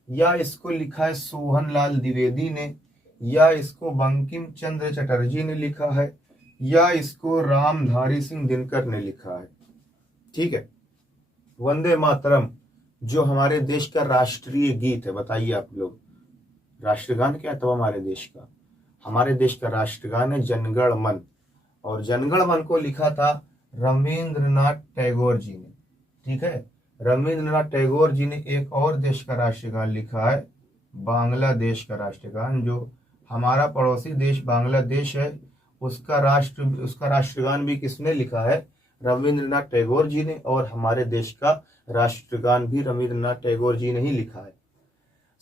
या इसको लिखा है सोहन लाल द्विवेदी ने, या इसको बंकिम चंद्र चटर्जी ने लिखा है, या इसको रामधारी सिंह दिनकर ने लिखा है। ठीक है, वंदे मातरम जो हमारे देश का राष्ट्रीय गीत है, बताइए आप लोग, राष्ट्रगान क्या था हमारे देश का? हमारे देश का राष्ट्रगान है जनगण मन, और जनगण मन को लिखा था रविंद्रनाथ टैगोर जी ने। ठीक है, रविंद्रनाथ टैगोर जी ने एक और देश का राष्ट्रगान लिखा है, बांग्लादेश का राष्ट्रगान। जो हमारा पड़ोसी देश बांग्लादेश है, उसका राष्ट्रगान भी किसने लिखा है? रविंद्रनाथ टैगोर जी ने। और हमारे देश का राष्ट्रगान भी रविंद्रनाथ टैगोर जी ने ही लिखा है।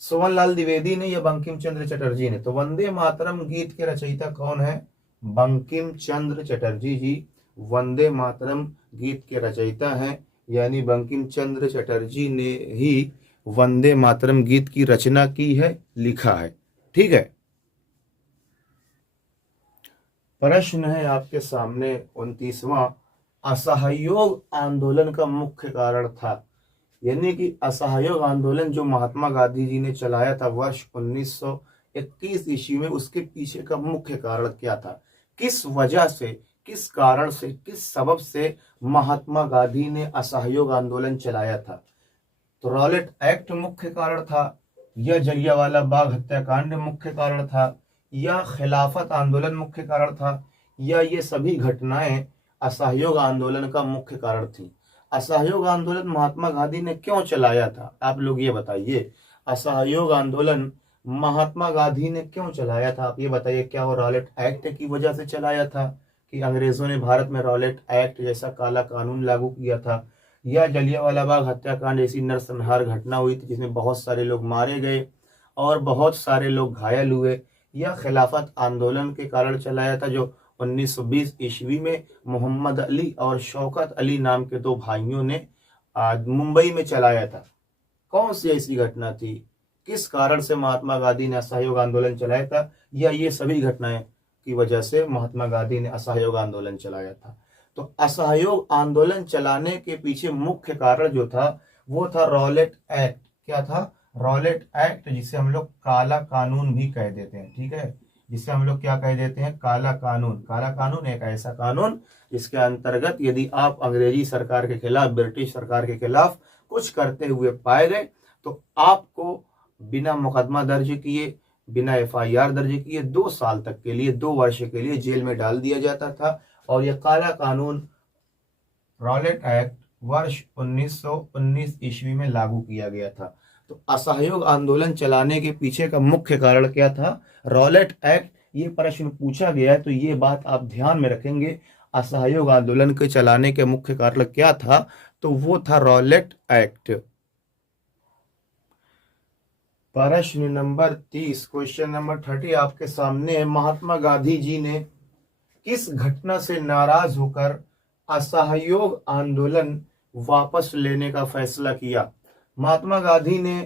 सोहन लाल द्विवेदी ने या बंकिम चंद्र चटर्जी ने? तो वंदे मातरम गीत के रचयिता कौन है? बंकिम चंद्र चटर्जी जी वंदे मातरम गीत के रचयिता हैं, यानी बंकिम चंद्र चटर्जी ने ही वंदे मातरम गीत की रचना की है, लिखा है। ठीक है, प्रश्न है आपके सामने 29वां। असहयोग आंदोलन का मुख्य कारण था, यानी कि असहयोग आंदोलन जो महात्मा गांधी जी ने चलाया था वर्ष 1921 ईस्वी में, उसके पीछे का मुख्य कारण क्या था? किस वजह से, किस कारण से, किस सबब से महात्मा गांधी ने असहयोग आंदोलन चलाया था? तो रॉलेट एक्ट मुख्य कारण था, या जलियांवाला बाग हत्याकांड मुख्य कारण था, या खिलाफत आंदोलन मुख्य कारण था, या ये सभी घटनाएं असहयोग आंदोलन का मुख्य कारण थी? असहयोग आंदोलन महात्मा गांधी ने क्यों चलाया था? आप लोग ये बताइए, असहयोग आंदोलन महात्मा गांधी ने क्यों चलाया था? आप ये बताइए, क्या वो रॉलेट एक्ट की वजह से चलाया था कि अंग्रेजों ने भारत में रॉलेट एक्ट जैसा काला कानून लागू किया था, या जलियांवाला बाग हत्याकांड ऐसी नरसंहार घटना हुई थी जिसमें बहुत सारे लोग मारे गए और बहुत सारे लोग घायल हुए, या खिलाफत आंदोलन के कारण चलाया था जो 1920 ईस्वी में मोहम्मद अली और शौकत अली नाम के दो भाइयों ने मुंबई में चलाया था? कौन सी ऐसी घटना थी? किस कारण से महात्मा गांधी ने असहयोग आंदोलन चलाया था, या ये सभी घटनाएं की वजह से महात्मा गांधी ने असहयोग आंदोलन चलाया था? तो असहयोग आंदोलन चलाने के पीछे मुख्य कारण जो था वो था रॉलेट एक्ट। क्या था? रॉलेट एक्ट, जिसे हम लोग काला कानून भी कह देते हैं। ठीक है, जिसे हम लोग क्या कह देते हैं? काला कानून। काला कानून एक ऐसा कानून जिसके अंतर्गत यदि आप अंग्रेजी सरकार के खिलाफ, ब्रिटिश सरकार के खिलाफ कुछ करते हुए पाए गए तो आपको बिना मुकदमा दर्ज किए, बिना FIR दर्ज किए 2 साल तक के लिए, 2 वर्ष के लिए जेल में डाल दिया जाता था। और यह काला कानून रॉलेट एक्ट वर्ष 1919 ईस्वी में लागू किया गया था। तो असहयोग आंदोलन चलाने के पीछे का मुख्य कारण क्या था? Rowlatt act. ये प्रश्न पूछा गया है तो ये बात आप ध्यान में रखेंगे, असहयोग आंदोलन के चलाने के मुख्य कारण क्या था? तो वो था रॉलेट एक्ट। प्रश्न नंबर 30, क्वेश्चन नंबर 30 आपके सामने है। महात्मा गांधी जी ने किस घटना से नाराज होकर असहयोग आंदोलन वापस लेने का फैसला किया? महात्मा गांधी ने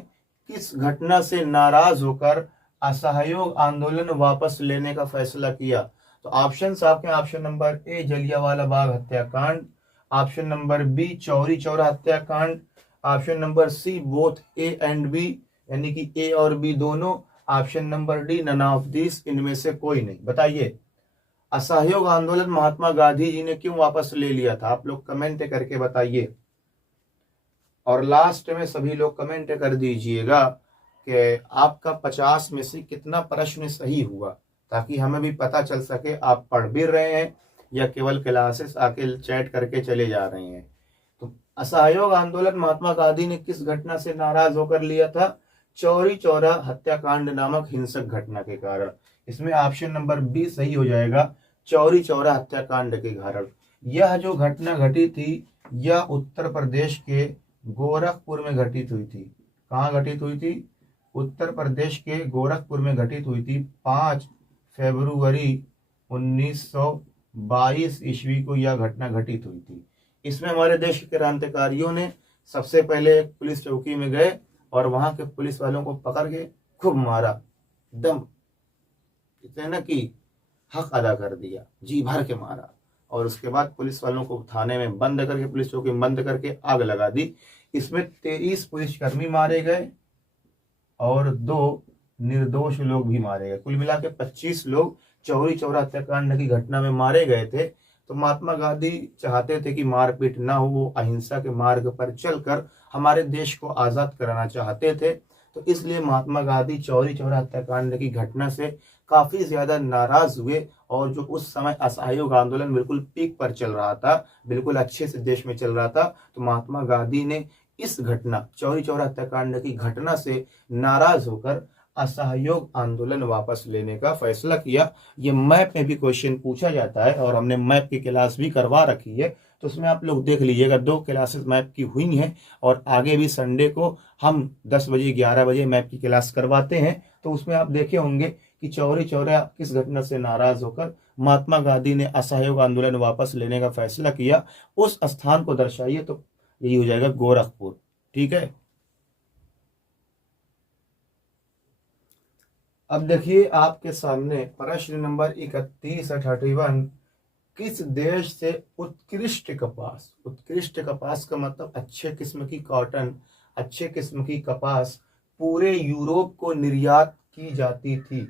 किस घटना से नाराज होकर असहयोग आंदोलन वापस लेने का फैसला किया? तो ऑप्शन आपके, option number A Jallianwala Bagh हत्याकांड, option number B Chauri Chaura हत्याकांड, option number C both A and B, यानी कि ए और बी दोनों, option number D none of this, इनमें से कोई नहीं। बताइए, असहयोग आंदोलन महात्मा गांधी जी ने क्यों वापस ले लिया था? आप लोग कमेंट करके बताइए, और लास्ट में सभी लोग कमेंट कर दीजिएगा कि आपका 50 में से कितना प्रश्न सही हुआ, ताकि हमें भी पता चल सके आप पढ़ भी रहे हैं या केवल क्लासेस आके चैट करके चले जा रहे हैं। तो असहयोग आंदोलन महात्मा गांधी ने किस घटना से नाराज होकर लिया था? चौरी चौरा हत्याकांड नामक हिंसक घटना के कारण। इसमें ऑप्शन नंबर बी सही हो जाएगा, चौरी चौरा हत्याकांड के कारण। यह जो घटना घटी थी यह उत्तर प्रदेश के गोरखपुर में घटित हुई थी। कहाँ घटित हुई थी? उत्तर प्रदेश के गोरखपुर में घटित हुई थी। 5 फरवरी 1922 ईस्वी को यह घटना घटित हुई थी। इसमें हमारे देश के क्रांतिकारियों ने सबसे पहले एक पुलिस चौकी में गए और वहां के पुलिस वालों को पकड़ के खूब मारा, दम कहते हैं ना कि हक अदा कर दिया, जी भर के मारा। और उसके बाद पुलिस वालों को थाने में बंद करके, पुलिस चौकी में बंद करके आग लगा दी। इसमें 23 पुलिसकर्मी मारे गए और 2 निर्दोष लोग भी मारे गए। कुल मिला के 25 लोग चौरी चौरा हत्याकांड की घटना में मारे गए थे। तो महात्मा गांधी चाहते थे कि मारपीट ना हो, वो अहिंसा के मार्ग पर चलकर हमारे देश को आजाद कराना चाहते थे। तो इसलिए महात्मा गांधी चौरी चौरा हत्याकांड की घटना से काफी ज्यादा नाराज हुए। और जो उस समय असहयोग आंदोलन बिल्कुल पीक पर चल रहा था, बिल्कुल अच्छे से देश में चल रहा था, तो महात्मा गांधी ने इस घटना चौरी चौरा हत्याकांड की घटना से नाराज होकर असहयोग आंदोलन वापस लेने का फैसला किया। ये मैप में भी क्वेश्चन पूछा जाता है और हमने मैप की क्लास भी करवा रखी है, तो उसमें आप लोग देख लीजिएगा। 2 क्लासेस मैप की हुई हैं और आगे भी संडे को हम 10 बजे 11 बजे मैप की क्लास करवाते हैं। तो उसमें आप देखे होंगे कि चौरी चौरा किस घटना से नाराज होकर महात्मा गांधी ने असहयोग आंदोलन वापस लेने का फैसला किया, उस स्थान को दर्शाइए। तो यही हो जाएगा गोरखपुर। ठीक है, अब देखिए आपके सामने प्रश्न नंबर 31 किस देश से उत्कृष्ट कपास, उत्कृष्ट कपास का मतलब अच्छे किस्म की कॉटन, अच्छे किस्म की कपास पूरे यूरोप को निर्यात की जाती थी?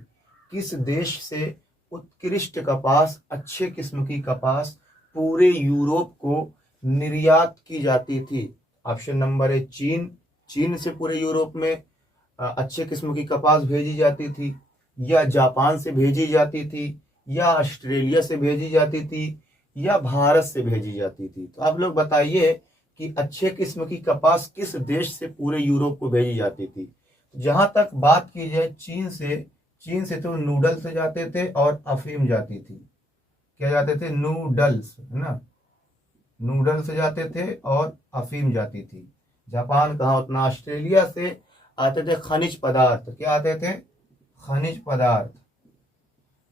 किस देश से उत्कृष्ट कपास, अच्छे किस्म की कपास पूरे यूरोप को निर्यात की जाती थी? ऑप्शन नंबर है चीन। चीन से पूरे यूरोप में अच्छे किस्म की कपास भेजी जाती थी, या जापान से भेजी जाती थी, या ऑस्ट्रेलिया से भेजी जाती थी, या भारत से भेजी जाती थी। तो आप लोग बताइए कि अच्छे किस्म की कपास किस देश से पूरे यूरोप को भेजी जाती थी? जहां तक बात की जाए चीन से तो नूडल्स से जाते थे और अफीम जाती थी। क्या जाते थे? नूडल्स, है ना, नूडल्स से जाते थे और अफीम जाती थी। जापान कहाँ उतना। ऑस्ट्रेलिया से आते थे खनिज पदार्थ। क्या आते थे? खनिज पदार्थ।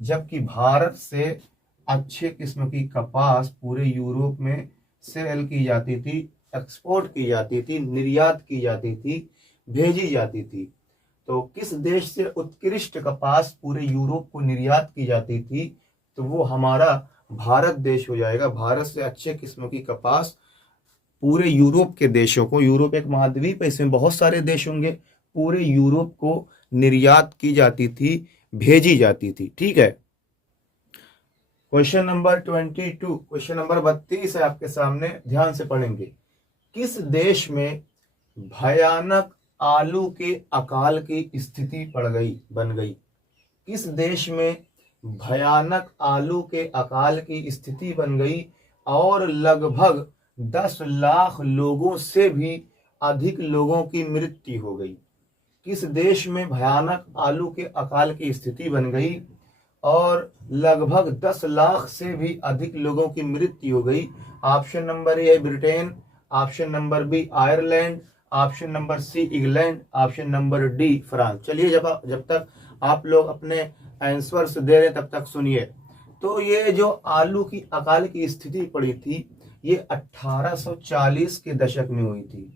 जबकि भारत से अच्छे किस्म की कपास पूरे यूरोप में सेल की जाती थी, एक्सपोर्ट की जाती थी, निर्यात की जाती थी, भेजी जाती थी। तो किस देश से उत्कृष्ट कपास पूरे यूरोप को निर्यात की जाती थी? तो वो हमारा भारत देश हो जाएगा। भारत से अच्छे किस्म की कपास पूरे यूरोप के देशों को, यूरोप एक महाद्वीप है, इसमें बहुत सारे देश होंगे, पूरे यूरोप को निर्यात की जाती थी, भेजी जाती थी। ठीक है, क्वेश्चन नंबर 22, क्वेश्चन नंबर 32 है आपके सामने, ध्यान से पढ़ेंगे। किस देश में भयानक आलू के अकाल की स्थिति बन गई? किस देश में भयानक आलू के अकाल की स्थिति बन गई और लगभग 10 लाख लोगों से भी अधिक लोगों की मृत्यु हो गई? किस देश में भयानक आलू के अकाल की स्थिति बन गई और लगभग 10 लाख से भी अधिक लोगों की मृत्यु हो गई? Option number A Britain, option number B Ireland, option number C England, option number D France. चलिए जब तक आप लोग अपने आंसर्स दे रहे तब तक सुनिए। तो ये जो आलू की अकाल की स्थिति पड़ी थी ये 1840 के दशक में हुई थी।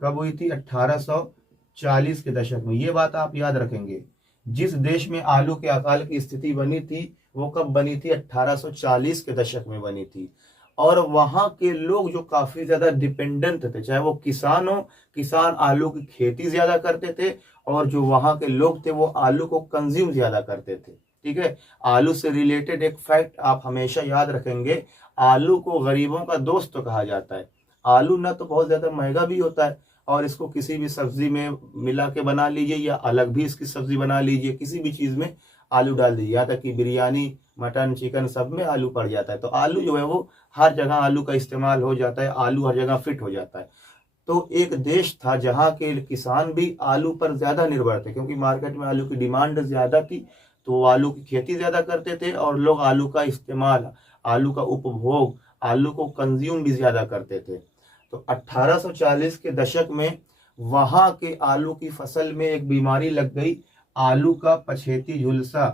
कब हुई थी? 1840 के दशक में। ये बात आप याद रखेंगे। जिस देश में आलू के अकाल की स्थिति बनी थी वो कब बनी थी? 1840 के दशक में बनी थी। और वहां के लोग जो काफी ज्यादा डिपेंडेंट थे, चाहे वो किसान हो, किसान आलू की खेती ज्यादा करते थे, और जो वहां के लोग थे वो आलू को कंज्यूम ज्यादा करते थे। ठीक है, आलू से रिलेटेड एक फैक्ट आप हमेशा याद रखेंगे, आलू को गरीबों का दोस्त तो कहा जाता है। आलू ना तो बहुत ज्यादा महंगा भी होता है, और इसको किसी भी सब्जी में मिला के बना लीजिए या अलग भी इसकी सब्जी बना लीजिए, किसी भी चीज में आलू डाल दीजिए, यहाँ तक कि बिरयानी, मटन, चिकन सब में आलू पड़ जाता है। तो आलू जो है वो हर जगह आलू का इस्तेमाल हो जाता है, आलू हर जगह फिट हो जाता है। तो एक देश था जहाँ के किसान भी आलू पर ज्यादा निर्भर थे, क्योंकि मार्केट में आलू की डिमांड ज्यादा थी, तो वो आलू की खेती ज्यादा करते थे और लोग आलू का इस्तेमाल, आलू का उपभोग, आलू को कंज्यूम भी ज्यादा करते थे। तो 1840 के दशक में वहां के आलू की फसल में एक बीमारी लग गई, आलू का पछेती झुलसा।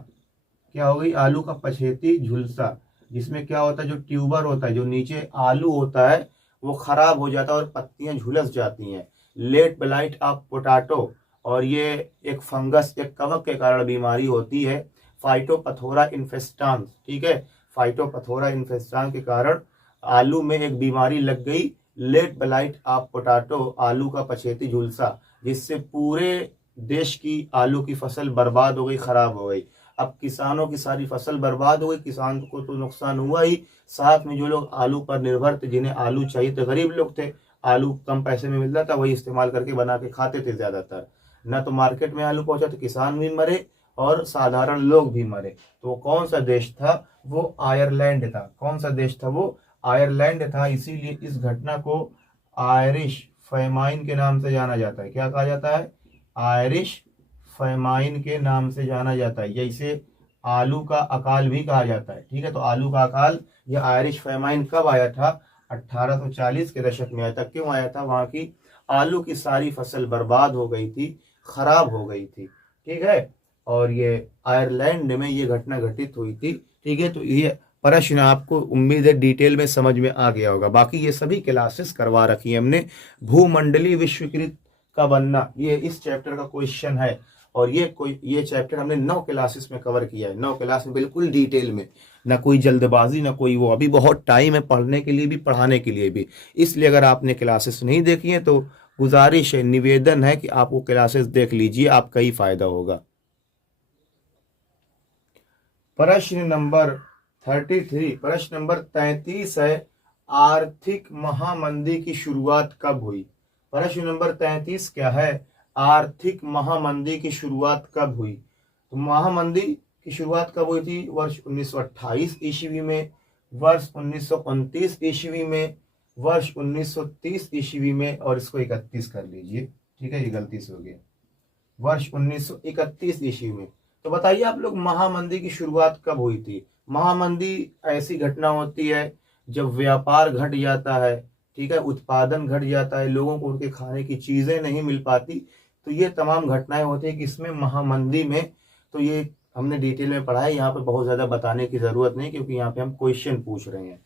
क्या हो गई? आलू का पछेती झुलसा, जिसमें क्या होता है, जो ट्यूबर होता है, जो नीचे आलू होता है, वो खराब हो जाता है और पत्तियां झुलस जाती हैं। लेट ब्लाइट ऑफ पोटैटो, और ये एक फंगस, एक कवक के कारण बीमारी होती है। फाइटोपथोरा इन्फेस्टांस, ठीक है, फाइटोपथोरा इन्फेस्टांस के कारण आलू में एक बीमारी लग गई, लेट ब्लाइट ऑफ पोटैटो, आलू का पछेती झुलसा, जिससे पूरे देश की आलू की फसल बर्बाद हो गई, खराब हो गई। अब किसानों की सारी फसल बर्बाद हो गई, किसान को तो नुकसान हुआ ही, साथ में जो लोग आलू पर निर्भर थे, जिन्हें आलू चाहिए थे, गरीब लोग थे, आलू कम पैसे में मिलता था, वही इस्तेमाल करके बना के खाते थे ज्यादातर। न तो मार्केट में आलू पहुंचा तो किसान भी मरे और साधारण लोग भी मरे। तो वो कौन सा देश था? वो आयरलैंड था। कौन सा देश था? वो आयरलैंड था। इसीलिए इस घटना को आयरिश फेमाइन के नाम से जाना जाता है। क्या कहा जाता है? आयरिश फेमाइन के नाम से जाना जाता है, या इसे आलू का अकाल भी कहा जाता है। ठीक है, तो आलू का अकाल या आयरिश फेमाइन कब आया था? 1840 के दशक में आया था। क्यों आया था? वहां की आलू की सारी फसल बर्बाद हो गई थी, खराब हो गई थी। ठीक है, और ये आयरलैंड में ये घटना घटित हुई थी। ठीक है, तो ये प्रश्न आपको उम्मीद है डिटेल में समझ में आ गया होगा। बाकी ये सभी क्लासेस करवा रखी है हमने। भूमंडलीय विश्वकृत का बनना, ये इस चैप्टर का क्वेश्चन है, और ये चैप्टर हमने 9 क्लासेस में कवर किया है। 9 क्लास में बिल्कुल डिटेल में, ना कोई जल्दबाजी, ना कोई वो। अभी बहुत टाइम है पढ़ने के लिए भी, पढ़ाने के लिए भी, इसलिए अगर आपने क्लासेस नहीं देखी है तो गुजारिश है, निवेदन है कि आप वो क्लासेस देख लीजिए, आपका ही फायदा होगा। प्रश्न नंबर 33, प्रश्न नंबर 33 है, आर्थिक महामंदी की शुरुआत कब हुई? प्रश्न नंबर 33 क्या है? आर्थिक महामंदी की शुरुआत कब हुई? तो महामंदी की शुरुआत कब हुई थी? वर्ष 1928 ईस्वी में, वर्ष 1929 ईस्वी में, वर्ष 1930 ईस्वी में, और इसको 31 कर लीजिए। ठीक है, ये गलती से हो गया, वर्ष 1931 ईस्वी में। तो बताइए आप लोग, महामंदी की शुरुआत कब हुई थी? महामंदी ऐसी घटना होती है जब व्यापार घट जाता है, ठीक है, उत्पादन घट जाता है, लोगों को उनके खाने की चीजें नहीं मिल पाती, तो ये तमाम घटनाएं होती है कि इसमें महामंदी में। तो ये हमने डिटेल में पढ़ा है, यहाँ पे बहुत ज्यादा बताने की जरूरत नहीं, क्योंकि यहाँ पे हम क्वेश्चन पूछ रहे हैं।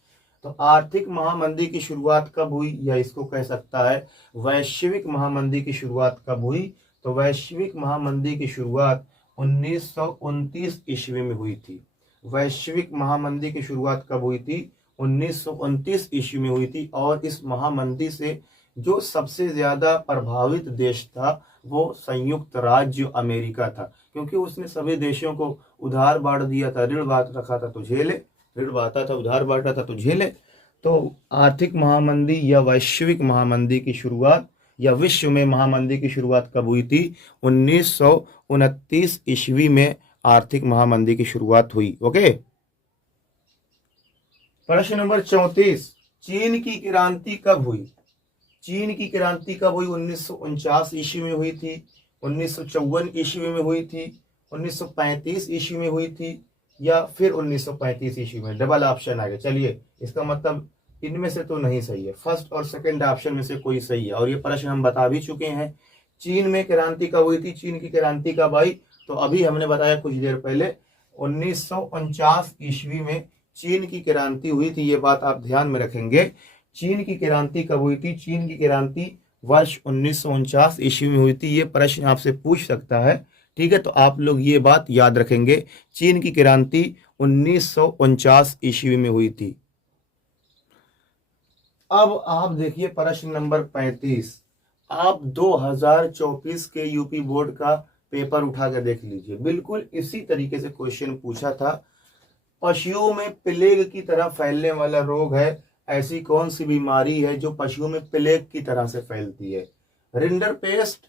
तो आर्थिक महामंदी की शुरुआत कब हुई, या इसको कह सकता है वैश्विक महामंदी की शुरुआत कब हुई? तो वैश्विक महामंदी की शुरुआत 1929 ईस्वी में हुई थी। वैश्विक महामंदी की शुरुआत कब हुई थी? 1929 ईस्वी में हुई थी। और इस महामंदी से जो सबसे ज्यादा प्रभावित देश था वो संयुक्त राज्य अमेरिका था, क्योंकि उसने सभी देशों को उधार बांट दिया था, ऋण बांट रखा था तो झेले, ऋण बांटा था, उधार बांटा था तो झेले। तो आर्थिक महामंदी या वैश्विक महामंदी की शुरुआत, या विश्व में महामंदी की शुरुआत कब हुई थी? 1929 ईस्वी में आर्थिक महामंदी की शुरुआत हुई। ओके, प्रश्न नंबर 34, चीन की क्रांति कब हुई? चीन की क्रांति कब हुई? 1949 ईस्वी में हुई थी, 1954 ईस्वी में हुई थी, 1935 ईस्वी में हुई थी, या फिर 1935 ईस्वी में? डबल ऑप्शन आ गया। चलिए, इसका मतलब इनमें से तो नहीं सही है, फर्स्ट और सेकंड ऑप्शन में से कोई सही है, और ये प्रश्न हम बता भी चुके हैं। चीन में क्रांति कब हुई थी? चीन की क्रांति कब आई? तो अभी हमने बताया कुछ देर पहले, 1949 ईस्वी में चीन की क्रांति हुई थी। ये बात आप ध्यान में रखेंगे। चीन की क्रांति कब हुई थी? चीन की क्रांति वर्ष 1949 ईस्वी में हुई थी। ये प्रश्न आपसे पूछ सकता है, ठीक है, तो आप लोग ये बात याद रखेंगे, चीन की क्रांति 1949 ईस्वी में हुई थी। अब आप देखिए प्रश्न नंबर 35। आप 2024 के यूपी बोर्ड का पेपर उठा कर देख लीजिए, बिल्कुल इसी तरीके से क्वेश्चन पूछा था। पशुओं में प्लेग की तरह फैलने वाला रोग है, ऐसी कौन सी बीमारी है जो पशुओं में प्लेग की तरह से फैलती है? Rinderpest,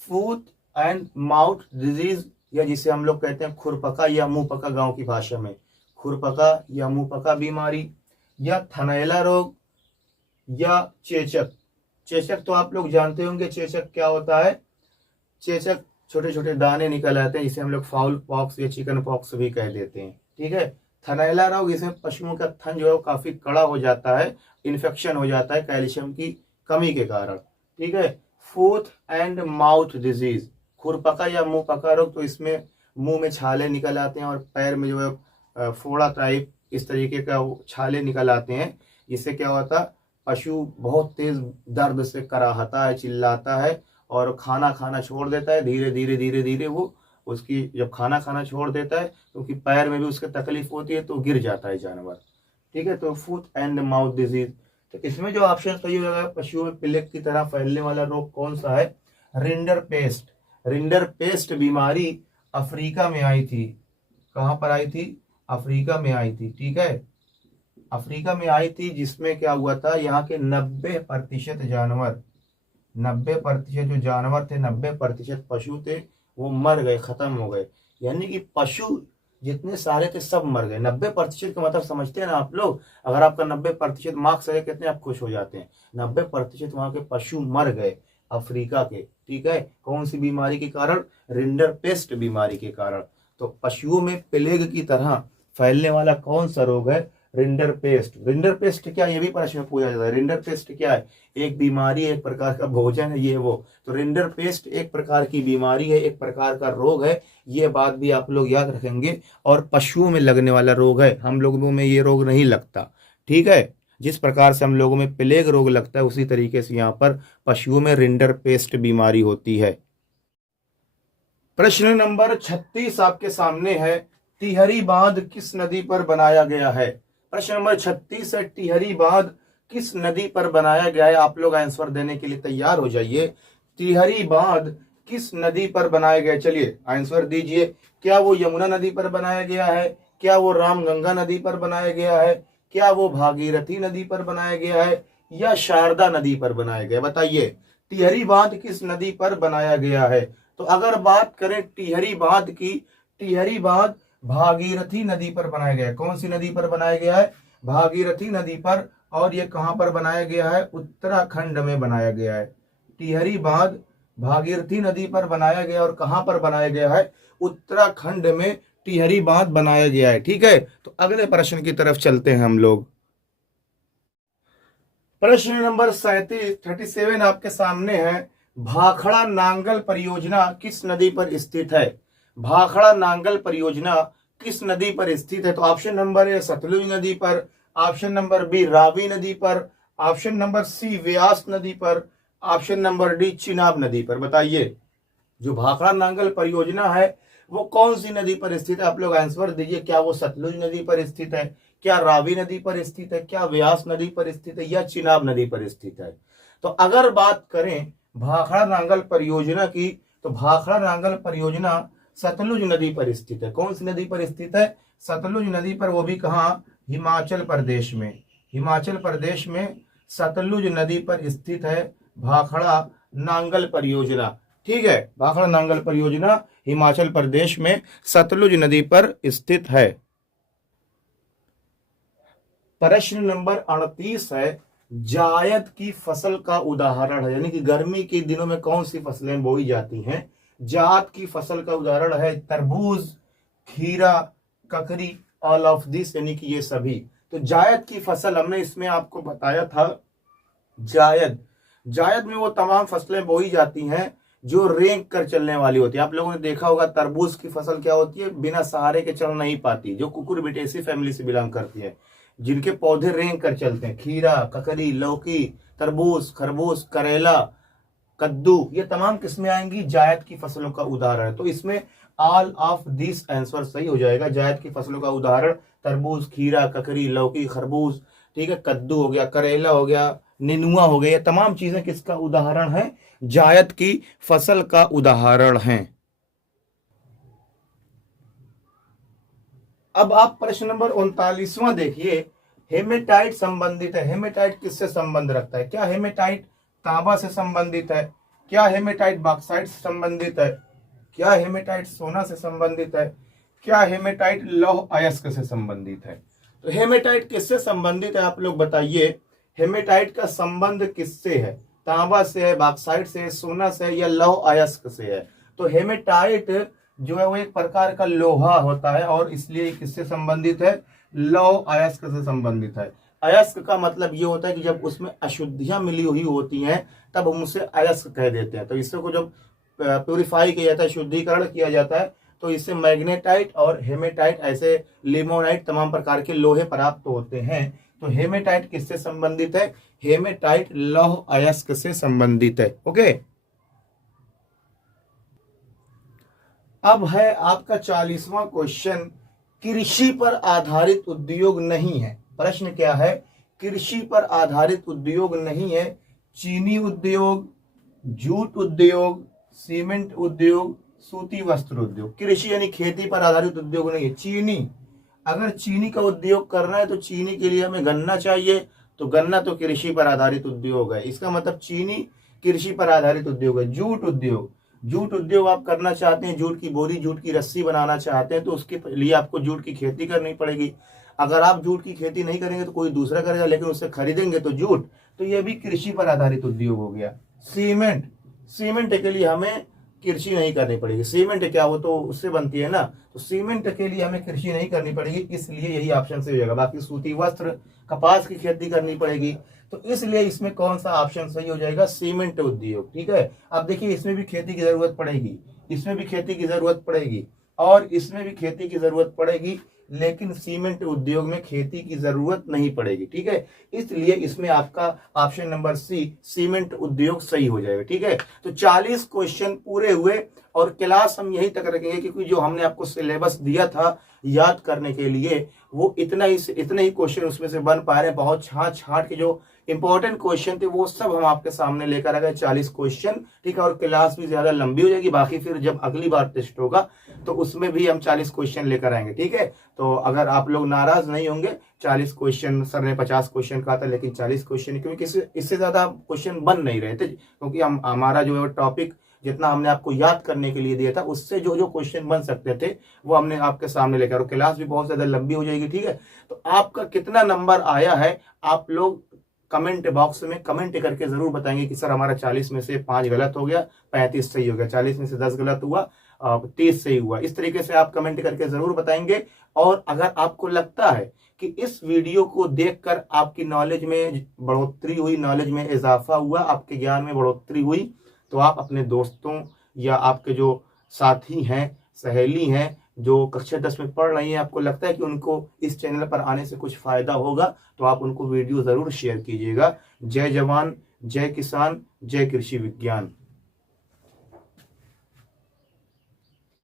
foot and mouth disease, या जिसे हम लोग कहते हैं खुरपका या मुंह पका गाँव की भाषा में, खुरपका या मुंह पका बीमारी, या थनैला रोग, या चेचक। चेचक तो आप लोग जानते होंगे, चेचक क्या होता है। चेचक छोटे छोटे दाने निकल आते हैं, जिसे हम लोग फाउल पॉक्स या चिकन पॉक्स भी कह देते हैं, ठीक है। थनैला रोग, इसमें पशुओं का थन जो है वो काफी कड़ा हो जाता है, इन्फेक्शन हो जाता है कैल्शियम की कमी के कारण, ठीक है। फूट एंड माउथ डिजीज, खुरपका या मुंह पका रोग, तो इसमें मुंह में छाले निकल आते हैं और पैर में जो है फोड़ा टाइप इस तरीके का छाले निकल आते हैं। इससे क्या होता है, पशु बहुत तेज दर्द से कराहता है, चिल्लाता है और खाना खाना छोड़ देता है। धीरे धीरे धीरे धीरे वो उसकी जब खाना खाना छोड़ देता है क्योंकि पैर में भी उसके तकलीफ होती है तो गिर जाता है जानवर, ठीक है। तो फुट एंड माउथ डिजीज, तो इसमें जो ऑप्शन सही होगा पशुओं में प्लेग की तरह फैलने वाला रोग कौन सा है, रिंडर पेस्ट। रिंडर पेस्ट बीमारी अफ्रीका में आई थी। कहां पर आई थी, अफ्रीका में आई थी, ठीक है, अफ्रीका में आई थी। जिसमें क्या हुआ था, यहाँ के 90% जानवर, 90% जो जानवर थे, 90% पशु थे, वो मर गए, खत्म हो गए। यानी कि पशु जितने सारे थे सब मर गए। 90% का मतलब समझते हैं ना आप लोग, अगर आपका 90% मार्क्स है कितने आप खुश हो जाते हैं। 90% वहां के पशु मर गए अफ्रीका के, ठीक है। कौन सी बीमारी के कारण, रिंडर पेस्ट बीमारी के कारण। तो पशुओं में प्लेग की तरह फैलने वाला कौन सा रोग है, रिंडर पेस्ट। रिंडर पेस्ट क्या, ये भी प्रश्न में पूछा जाता है। रिंडर पेस्ट क्या है, एक बीमारी है, एक प्रकार का भोजन है, ये वो। तो रिंडर पेस्ट एक प्रकार की बीमारी है, एक प्रकार का रोग है, ये बात भी आप लोग याद रखेंगे। और पशुओं में लगने वाला रोग है, हम लोगों में ये रोग नहीं लगता, ठीक है। जिस प्रकार से हम लोगों में प्लेग रोग लगता है उसी तरीके से यहाँ पर पशुओं में रिंडर पेस्ट बीमारी होती है। प्रश्न नंबर 36 आपके सामने है, टिहरी बांध किस नदी पर बनाया गया है। प्रश्न नंबर 36 है, टिहरी बांध किस नदी पर बनाया गया है। आप लोग आंसर देने के लिए तैयार हो जाइए। टिहरी बांध किस नदी पर बनाया गया, चलिए आंसर दीजिए। क्या वो यमुना नदी पर बनाया गया है, क्या वो रामगंगा नदी पर बनाया गया है, क्या वो भागीरथी नदी पर बनाया गया है, या शारदा नदी पर बनाया गया, बताइए। टिहरी बांध किस नदी पर बनाया गया है। तो अगर बात करें टिहरी बांध की, टिहरी बांध भागीरथी नदी पर बनाया गया है। कौन सी नदी पर बनाया गया है, भागीरथी नदी पर। और ये कहां पर बनाया गया है, उत्तराखंड में बनाया गया है। टिहरी बांध भागीरथी नदी पर बनाया गया और कहां पर बनाया गया है, उत्तराखंड में टिहरी बांध बनाया गया है, ठीक है। तो अगले प्रश्न की तरफ चलते हैं हम लोग। प्रश्न नंबर 37 आपके सामने है, भाखड़ा नांगल परियोजना किस नदी पर स्थित है। भाखड़ा नांगल परियोजना किस नदी पर स्थित है। तो ऑप्शन नंबर ए सतलुज नदी पर, ऑप्शन नंबर बी रावी नदी पर, ऑप्शन नंबर सी व्यास नदी पर, ऑप्शन नंबर डी चिनाब नदी पर, बताइए। जो भाखड़ा नांगल परियोजना है वो कौन सी नदी पर स्थित है, आप लोग आंसर दीजिए। क्या वो सतलुज नदी पर स्थित है, क्या रावी नदी पर स्थित है, क्या व्यास नदी पर स्थित है, या चिनाब नदी पर स्थित है। तो अगर बात करें भाखड़ा नांगल परियोजना की, तो भाखड़ा नांगल परियोजना सतलुज नदी पर स्थित है। कौन सी नदी पर स्थित है, सतलुज नदी पर, वो भी कहाँ, हिमाचल प्रदेश में। हिमाचल प्रदेश में सतलुज नदी पर स्थित है भाखड़ा नांगल परियोजना, ठीक है। भाखड़ा नांगल परियोजना हिमाचल प्रदेश में सतलुज नदी पर स्थित है। प्रश्न नंबर 38 है, जायद की फसल का उदाहरण है। यानी कि गर्मी के दिनों में कौन सी फसलें बोई जाती हैं। जायद की फसल का उदाहरण है तरबूज, खीरा, ककड़ी, ऑल ऑफ दिस, यानी कि ये सभी। तो जायद की फसल हमने इसमें आपको बताया था, जायद में वो तमाम फसलें बोई जाती हैं जो रेंग कर चलने वाली होती है। आप लोगों ने देखा होगा तरबूज की फसल क्या होती है, बिना सहारे के चल नहीं पाती, जो कुकुरबिटेसी फैमिली से बिलोंग करती है, जिनके पौधे रेंग कर चलते हैं। खीरा, ककड़ी, लौकी, तरबूज, खरबूज, करेला, कद्दू, ये तमाम किस्में आएंगी जायद की फसलों का उदाहरण। तो इसमें ऑल ऑफ दिस आंसर सही हो जाएगा। जायद की फसलों का उदाहरण तरबूज, खीरा, ककड़ी, लौकी, खरबूज, ठीक है, कद्दू हो गया, करेला हो गया, नेनुआ हो गया, ये तमाम चीजें किसका उदाहरण है, जायद की फसल का उदाहरण है। अब आप प्रश्न नंबर 39वां देखिए, हेमेटाइट संबंधित है। हेमेटाइट किससे संबंध रखता है, क्या हेमेटाइट तांबा से संबंधित है, क्या हेमेटाइट बॉक्साइट से संबंधित है, क्या हेमेटाइट सोना से संबंधित है? क्या हेमेटाइट लौह अयस्क से संबंधित है? तो हेमेटाइट किससे संबंधित है आप लोग बताइए। हेमेटाइट का संबंध किससे है? तांबा से है, बॉक्साइट से है, सोना से है या लौह अयस्क से है? तो हेमेटाइट जो है वो एक प्रकार का लोहा होता है और इसलिए किससे संबंधित है? लौह अयस्क से संबंधित है। अयस्क का मतलब ये होता है कि जब उसमें अशुद्धियां मिली हुई होती हैं तब हम उसे अयस्क कह देते हैं। तो इससे को जब प्योरीफाई किया जाता है, शुद्धिकरण किया जाता है, तो इससे मैग्नेटाइट और हेमेटाइट ऐसे लिमोनाइट तमाम प्रकार के लोहे प्राप्त होते हैं। तो हेमेटाइट किससे संबंधित है? हेमेटाइट लौह अयस्क से संबंधित है। ओके, अब है आपका 40वां क्वेश्चन। कृषि पर आधारित उद्योग नहीं है। प्रश्न क्या है? कृषि पर आधारित उद्योग नहीं है। चीनी उद्योग, जूट उद्योग, सीमेंट उद्योग, सूती वस्त्र उद्योग। कृषि यानी खेती पर आधारित उद्योग नहीं है। चीनी, अगर चीनी का उद्योग करना है तो चीनी के लिए हमें गन्ना चाहिए, तो गन्ना तो कृषि पर आधारित उद्योग है। इसका मतलब चीनी कृषि पर आधारित उद्योग है। जूट उद्योग, जूट उद्योग आप करना चाहते हैं, जूट की बोरी, जूट की रस्सी बनाना चाहते हैं, तो उसके लिए आपको जूट की खेती करनी पड़ेगी। अगर आप जूट की खेती नहीं करेंगे तो कोई दूसरा करेगा, लेकिन उससे खरीदेंगे तो जूट, तो यह भी कृषि पर आधारित उद्योग हो गया। सीमेंट, सीमेंट के लिए हमें कृषि नहीं करनी पड़ेगी। सीमेंट क्या हो तो उससे बनती है ना, तो सीमेंट के लिए हमें कृषि नहीं करनी पड़ेगी, इसलिए यही ऑप्शन सही हो जाएगा। बाकी सूती वस्त्र, कपास की खेती करनी पड़ेगी, तो इसलिए इसमें कौन सा ऑप्शन सही हो जाएगा? सीमेंट उद्योग। ठीक है, अब देखिए इसमें भी खेती की जरूरत पड़ेगी, इसमें भी खेती की जरूरत पड़ेगी और इसमें भी खेती की जरूरत पड़ेगी, लेकिन सीमेंट उद्योग में खेती की जरूरत नहीं पड़ेगी। ठीक है, इसलिए इसमें आपका ऑप्शन नंबर सी सीमेंट उद्योग सही हो जाएगा। ठीक है, तो 40 क्वेश्चन पूरे हुए और क्लास हम यहीं तक रखेंगे, क्योंकि जो हमने आपको सिलेबस दिया था याद करने के लिए वो इतने ही क्वेश्चन उसमें से बन पा रहे हैं। बहुत छांट के जो इंपॉर्टेंट क्वेश्चन थे वो सब हम आपके सामने लेकर आ गए, 40 क्वेश्चन। ठीक है, और क्लास भी ज्यादा लंबी हो जाएगी, बाकी फिर जब अगली बार टेस्ट होगा तो उसमें भी हम 40 क्वेश्चन लेकर आएंगे। ठीक है, तो अगर आप लोग नाराज नहीं होंगे, 40 क्वेश्चन, सर ने 50 क्वेश्चन कहा था लेकिन 40 क्वेश्चन, क्योंकि इससे ज्यादा क्वेश्चन बन नहीं रहे थे, क्योंकि हमारा जो है टॉपिक जितना हमने आपको याद करने के लिए दिया था उससे जो जो क्वेश्चन बन सकते थे वो हमने आपके सामने लेकर, और क्लास भी बहुत ज्यादा लंबी हो जाएगी। ठीक है, तो आपका कितना नंबर आया है आप लोग कमेंट बॉक्स में कमेंट करके जरूर बताएंगे कि सर हमारा 40 में से 5 गलत हो गया, 35 सही हो गया, 40 में से 10 गलत हुआ, 30 सही हुआ। इस तरीके से आप कमेंट करके जरूर बताएंगे। और अगर आपको लगता है कि इस वीडियो को देखकर आपकी नॉलेज में बढ़ोतरी हुई, नॉलेज में इजाफा हुआ, आपके ज्ञान में बढ़ोतरी हुई, तो आप अपने दोस्तों या आपके जो साथी हैं, सहेली हैं जो कक्षा 10 में पढ़ रही हैं, आपको लगता है कि उनको इस चैनल पर आने से कुछ फायदा होगा, तो आप उनको वीडियो जरूर शेयर कीजिएगा। जय जवान, जय किसान, जय कृषि विज्ञान।